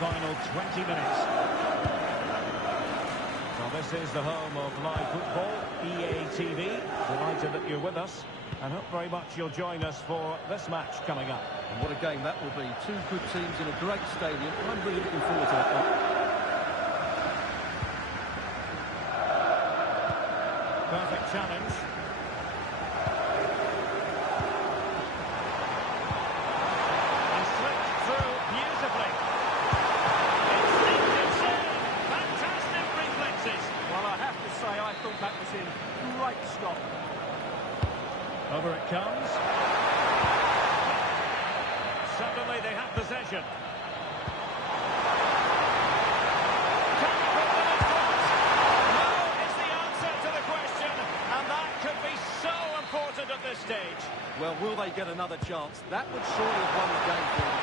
final 20 minutes. Well, this is the home of live football, EA TV. Delighted that you're with us, and hope very much you'll join us for this match coming up. And what a game that will be. Two good teams in a great stadium. I'm really looking forward to that one. Perfect challenge. And slipped through beautifully. Instinctive save. Fantastic reflexes. Well, I have to say, I thought that was in. Great stop. Over it comes. Suddenly they have possession. Can he put them in front? No is the answer to the question, and that could be so important at this stage. Well, will they get another chance? That would surely have won the game for them.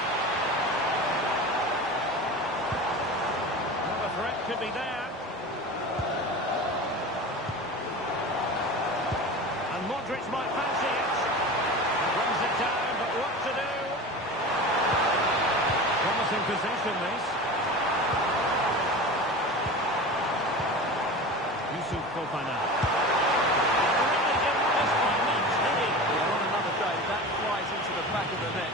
Well, the threat could be there. And Modric might fancy it. Runs it down, but what to do? Promising possession, this. Yusuf Fofana. Really didn't miss by much, did he? Yeah, on another day, that flies into the back of the net.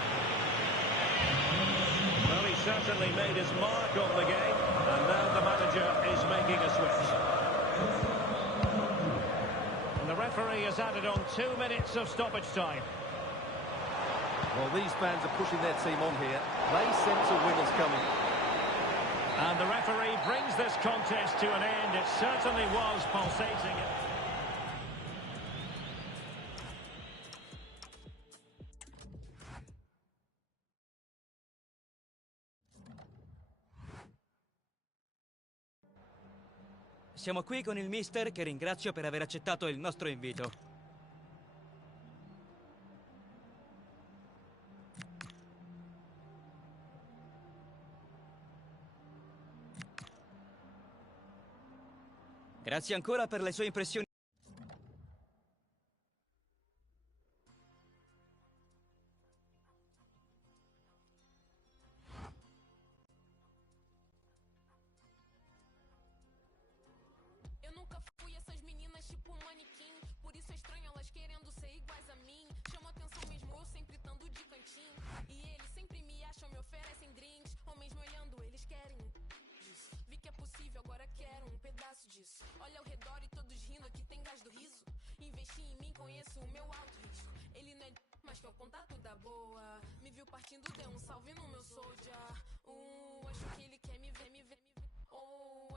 Well, he certainly made his mark on the game, and now the manager is making a switch. And the referee has added on 2 minutes of stoppage time. Well, these fans are pushing their team on here. They sense a winner's coming. And the referee brings this contest to an end. It certainly was pulsating. Siamo qui con il mister che ringrazio per aver accettato il nostro invito. Grazie ancora per le sue impressioni. Eu nunca fui essas meninas tipo manequim. Por isso é estranho elas querendo ser iguais a mim. Chama atenção mesmo eu sempre estando de cantinho. E eles sempre me acham, me oferecem drinks. Ou mesmo olhando, eles querem isso. Vi que é possível, agora quero um pedaço disso. Olha ao redor e todos rindo, aqui tem gás do riso. Investi em mim, conheço o meu alto risco. Ele não é mas que é o contato da boa. Me viu partindo, deu um salve no meu soldier. Acho que ele quer me ver,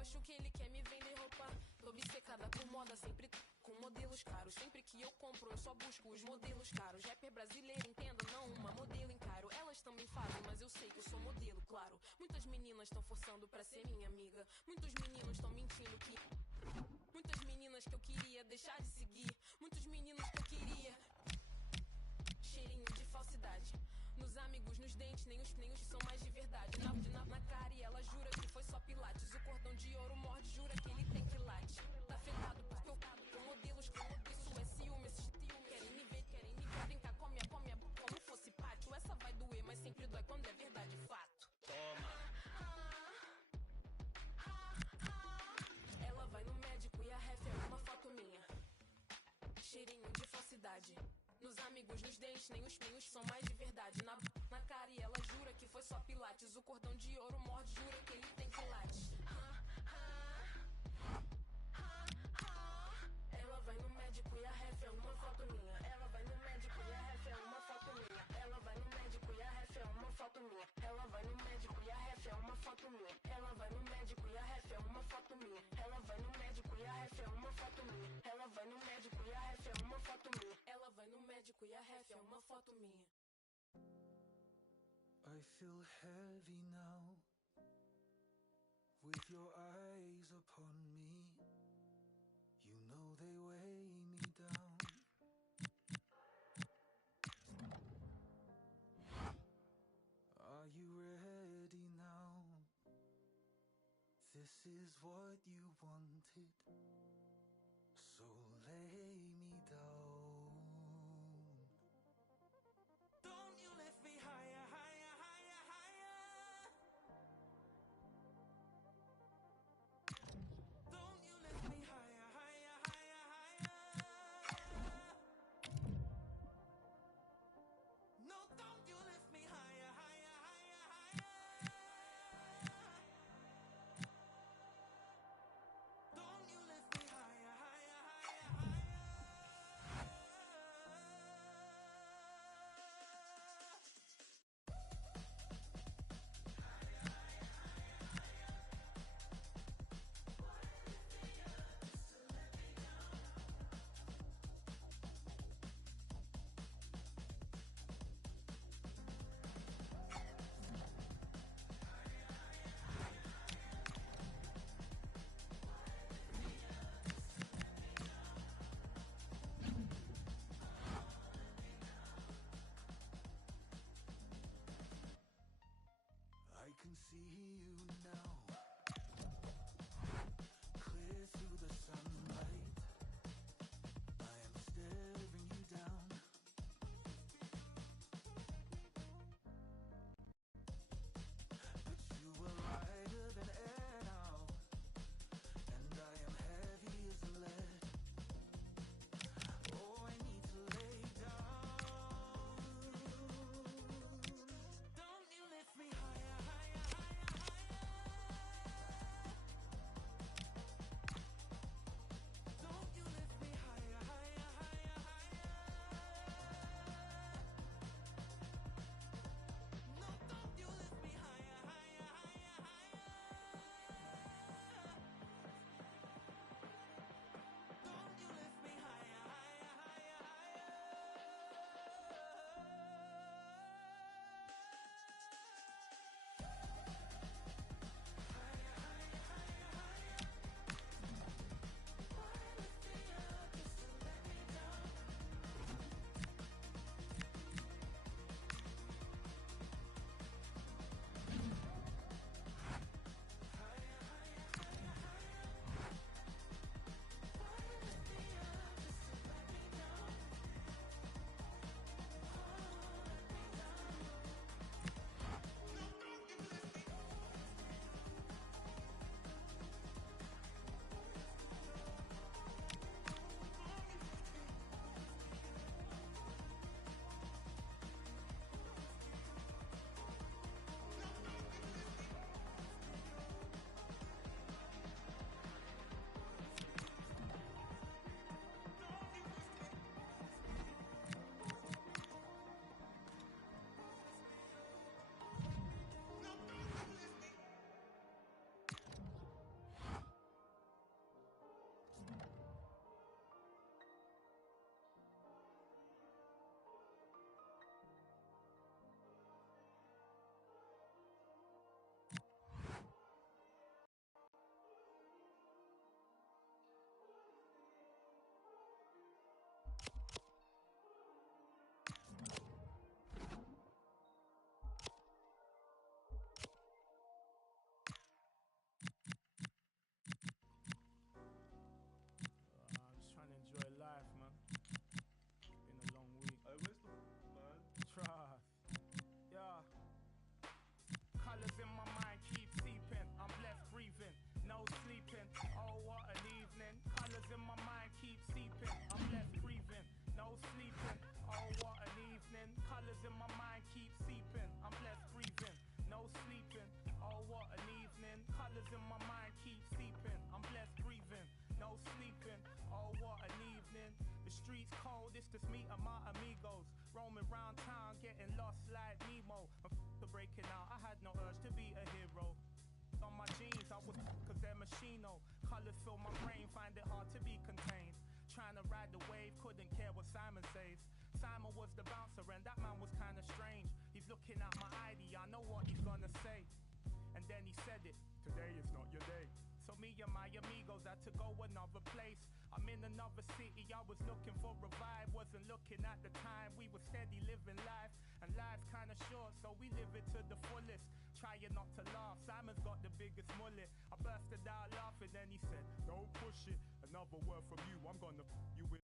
acho que ele quer me vender roupa. Tô obcecada por moda, sempre com modelos caros. Sempre que eu compro, eu só busco os modelos caros. Rapper brasileiro, entendo, não uma modelo encaro. Elas também fazem, mas eu sei que eu sou modelo, claro. Muitas meninas estão forçando pra ser minha amiga. Muitos meninos estão mentindo que... Muitas meninas que eu queria deixar de seguir. Muitos meninos que eu queria... Cheirinho de falsidade. Nos amigos, nos dentes, nem os são mais de verdade. Na cara e ela jura que foi só pilates. O cordão de ouro morde, jura que ele tem quilate. Tá afetado porque eu com modelos que isso é ciúme, querem me ver brincar com a minha como fosse pátio. Essa vai doer, mas sempre dói quando é verdade, fato. Toma. Ela vai no médico e a ref é uma foto minha. Cheirinho de falsidade. Nos amigos, nos dentes, nem os são mais de verdade. Na cara e ela jura que foi só pilates. O cordão de ouro morde, jura que ele tem quilate. Ela vai no médico e a ref é uma foto minha. Ela vai no médico e a ref é uma foto minha. Ela vai no médico e a ref é uma foto minha. Ela vai no médico e a ref é uma foto minha. Ela vai no médico e a ref é uma foto minha. Ela vai no médico e a ref é uma foto minha. Ela vai no médico e a ref é uma foto minha. Ela vai no médico e a ref é uma foto minha. I feel heavy now, with your eyes upon me. You know they weigh me down. Are you ready now? This is what you wanted, so lay me down. Don't you lift me higher, higher, higher, higher. sleeping. Oh, what an evening. Colours in my mind keep seeping. I'm blessed breathing, no sleeping. Oh, what an evening. The streets cold, it's just me and my amigos. Roaming round town, getting lost like Nemo. I'm breaking out, I had no urge to be a hero. On my jeans, I was cause they're machino. Colours fill my brain, find it hard to be contained. Trying to ride the wave, couldn't care what Simon says. Simon was the bouncer and that man was kinda strange. He's looking at my ID, I know what he's gonna say. And then he said it, today is not your day. So me and my amigos had to go another place. I'm in another city, I was looking for a vibe. Wasn't looking at the time, we were steady living life. And life's kinda short, so we live it to the fullest. Trying not to laugh, Simon's got the biggest mullet. I bursted out laughing, then he said, don't push it. Another word from you, I'm gonna you with.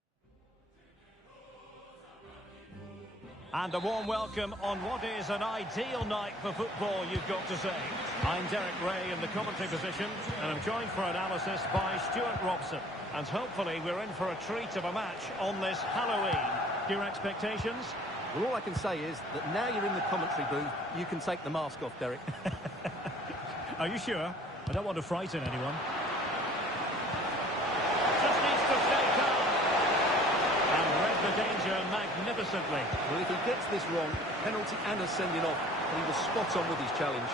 And a warm welcome on what is an ideal night for football, you've got to say. I'm Derek Ray in the commentary position, and I'm joined for analysis by Stuart Robson. And hopefully we're in for a treat of a match on this Halloween. Your expectations? Well, all I can say is that now you're in the commentary booth, you can take the mask off, Derek. Are you sure? I don't want to frighten anyone. Just needs to stay calm. And read the danger magnificently. Well, if he gets this wrong, penalty and a sending off, and he was spot on with his challenge.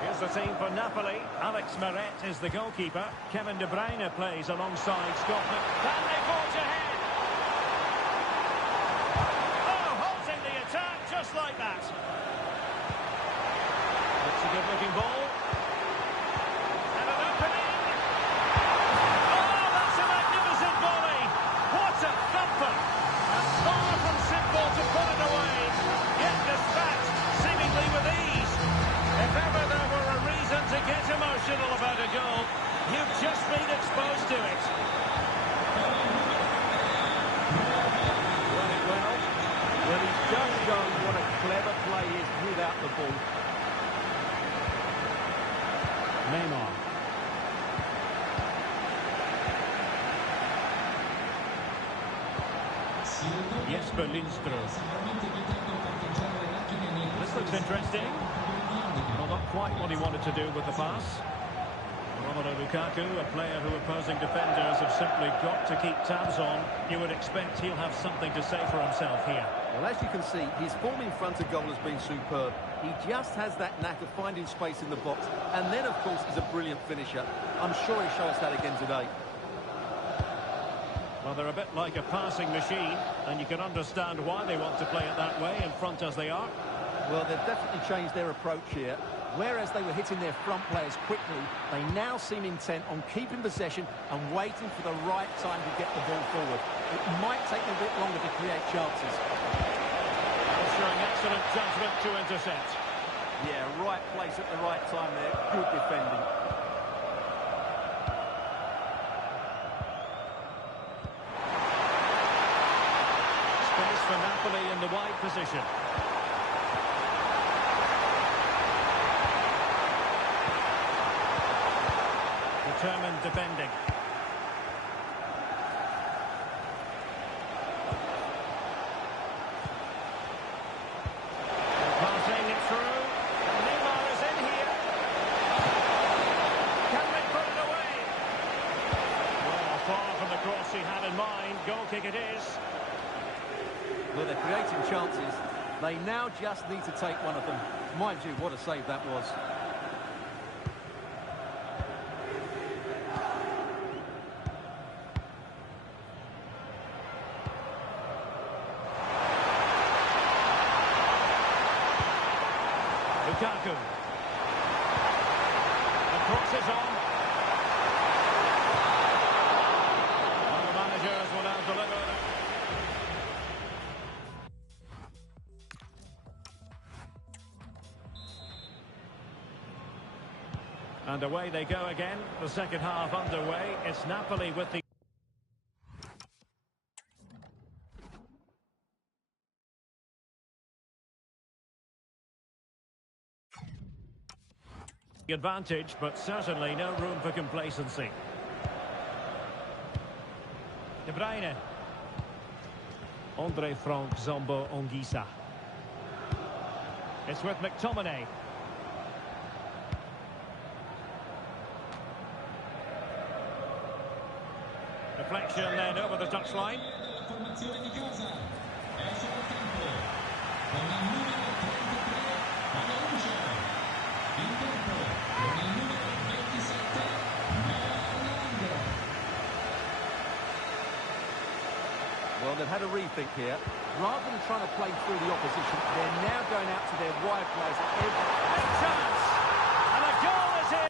Here's the team for Napoli. Alex Meret is the goalkeeper. Kevin De Bruyne plays alongside Scotland. Can they forge ahead? Oh, halting the attack just like that. It's a good-looking ball. And an opening. Oh, that's a magnificent volley. What a thumper. And far from simple to put it away. Yet dispatched, seemingly with ease. If ever there were a reason to get emotional about a goal, you've just been exposed to it. Run it well. Well, he's just shown what a clever play is without the ball. Neymar. Jesper Lindström. This looks interesting. Well, not quite what he wanted to do with the pass. Romelu Lukaku, a player who opposing defenders have simply got to keep tabs on. You would expect he'll have something to say for himself here. Well, as you can see, his form in front of goal has been superb. He just has that knack of finding space in the box. And then, of course, he's a brilliant finisher. I'm sure he'll show us that again today. Well, they're a bit like a passing machine, and you can understand why they want to play it that way, in front as they are. Well, they've definitely changed their approach here. Whereas they were hitting their front players quickly, they now seem intent on keeping possession and waiting for the right time to get the ball forward. It might take them a bit longer to create chances. Showing excellent judgment to intercept. Yeah, right place at the right time there. Good defending. Space for Napoli in the wide position. Determined defending. Passing it through. Neymar is in here. Can they put it away? Well, far from the cross he had in mind. Goal kick it is. Well, they're creating chances. They now just need to take one of them. Mind you, what a save that was. Lukaku. The cross is on. And the managers will now deliver. And away they go again. The second half underway. It's Napoli with the advantage, but certainly no room for complacency. De Bruyne. Andre Frank Zombo Ongisa. It's with McTominay. Deflection then over the touchline. Well, they've had a rethink here. Rather than trying to play through the opposition, they're now going out to their wide players at every Chance! And a goal is in!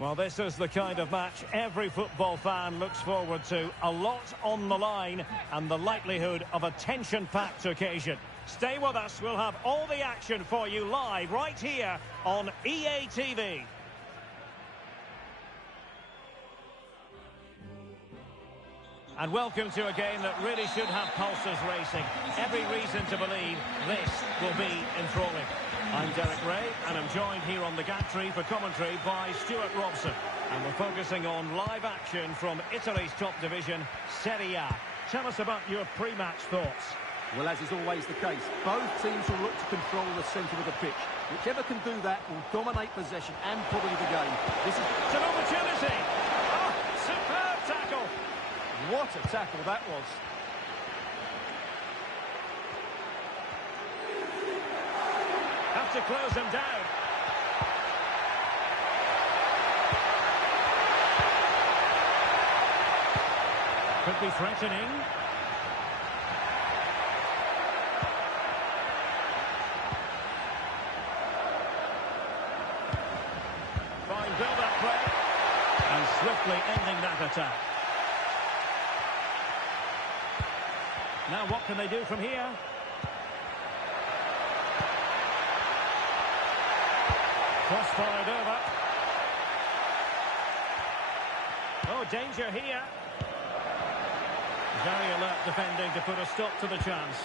Well, this is the kind of match every football fan looks forward to. A lot on the line and the likelihood of a tension-packed occasion. Stay with us. We'll have all the action for you live right here on EA TV. And welcome to a game that really should have pulses racing. Every reason to believe this will be enthralling. I'm Derek Ray, and I'm joined here on the gantry for commentary by Stuart Robson. And we're focusing on live action from Italy's top division, Serie A. Tell us about your pre-match thoughts. Well, as is always the case, both teams will look to control the centre of the pitch. Whichever can do that will dominate possession and probably the game. This is an opportunity. Oh, superb tackle. What a tackle that was. Have to close them down. Could be threatening. Fine build-up play. And swiftly ending that attack. Now what can they do from here? Cross-fired over. Oh, danger here. Very alert defending to put a stop to the chance.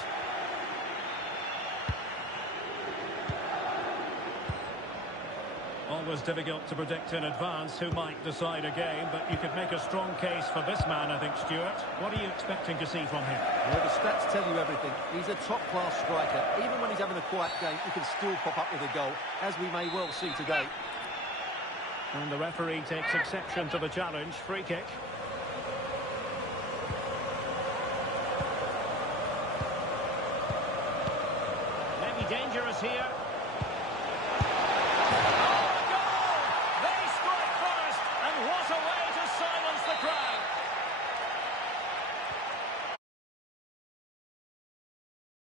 Always difficult to predict in advance who might decide a game, but you could make a strong case for this man, I think, Stuart. What are you expecting to see from him? Well, the stats tell you everything. He's a top-class striker. Even when he's having a quiet game, he can still pop up with a goal, as we may well see today. And the referee takes exception to the challenge. Free kick. might be dangerous here.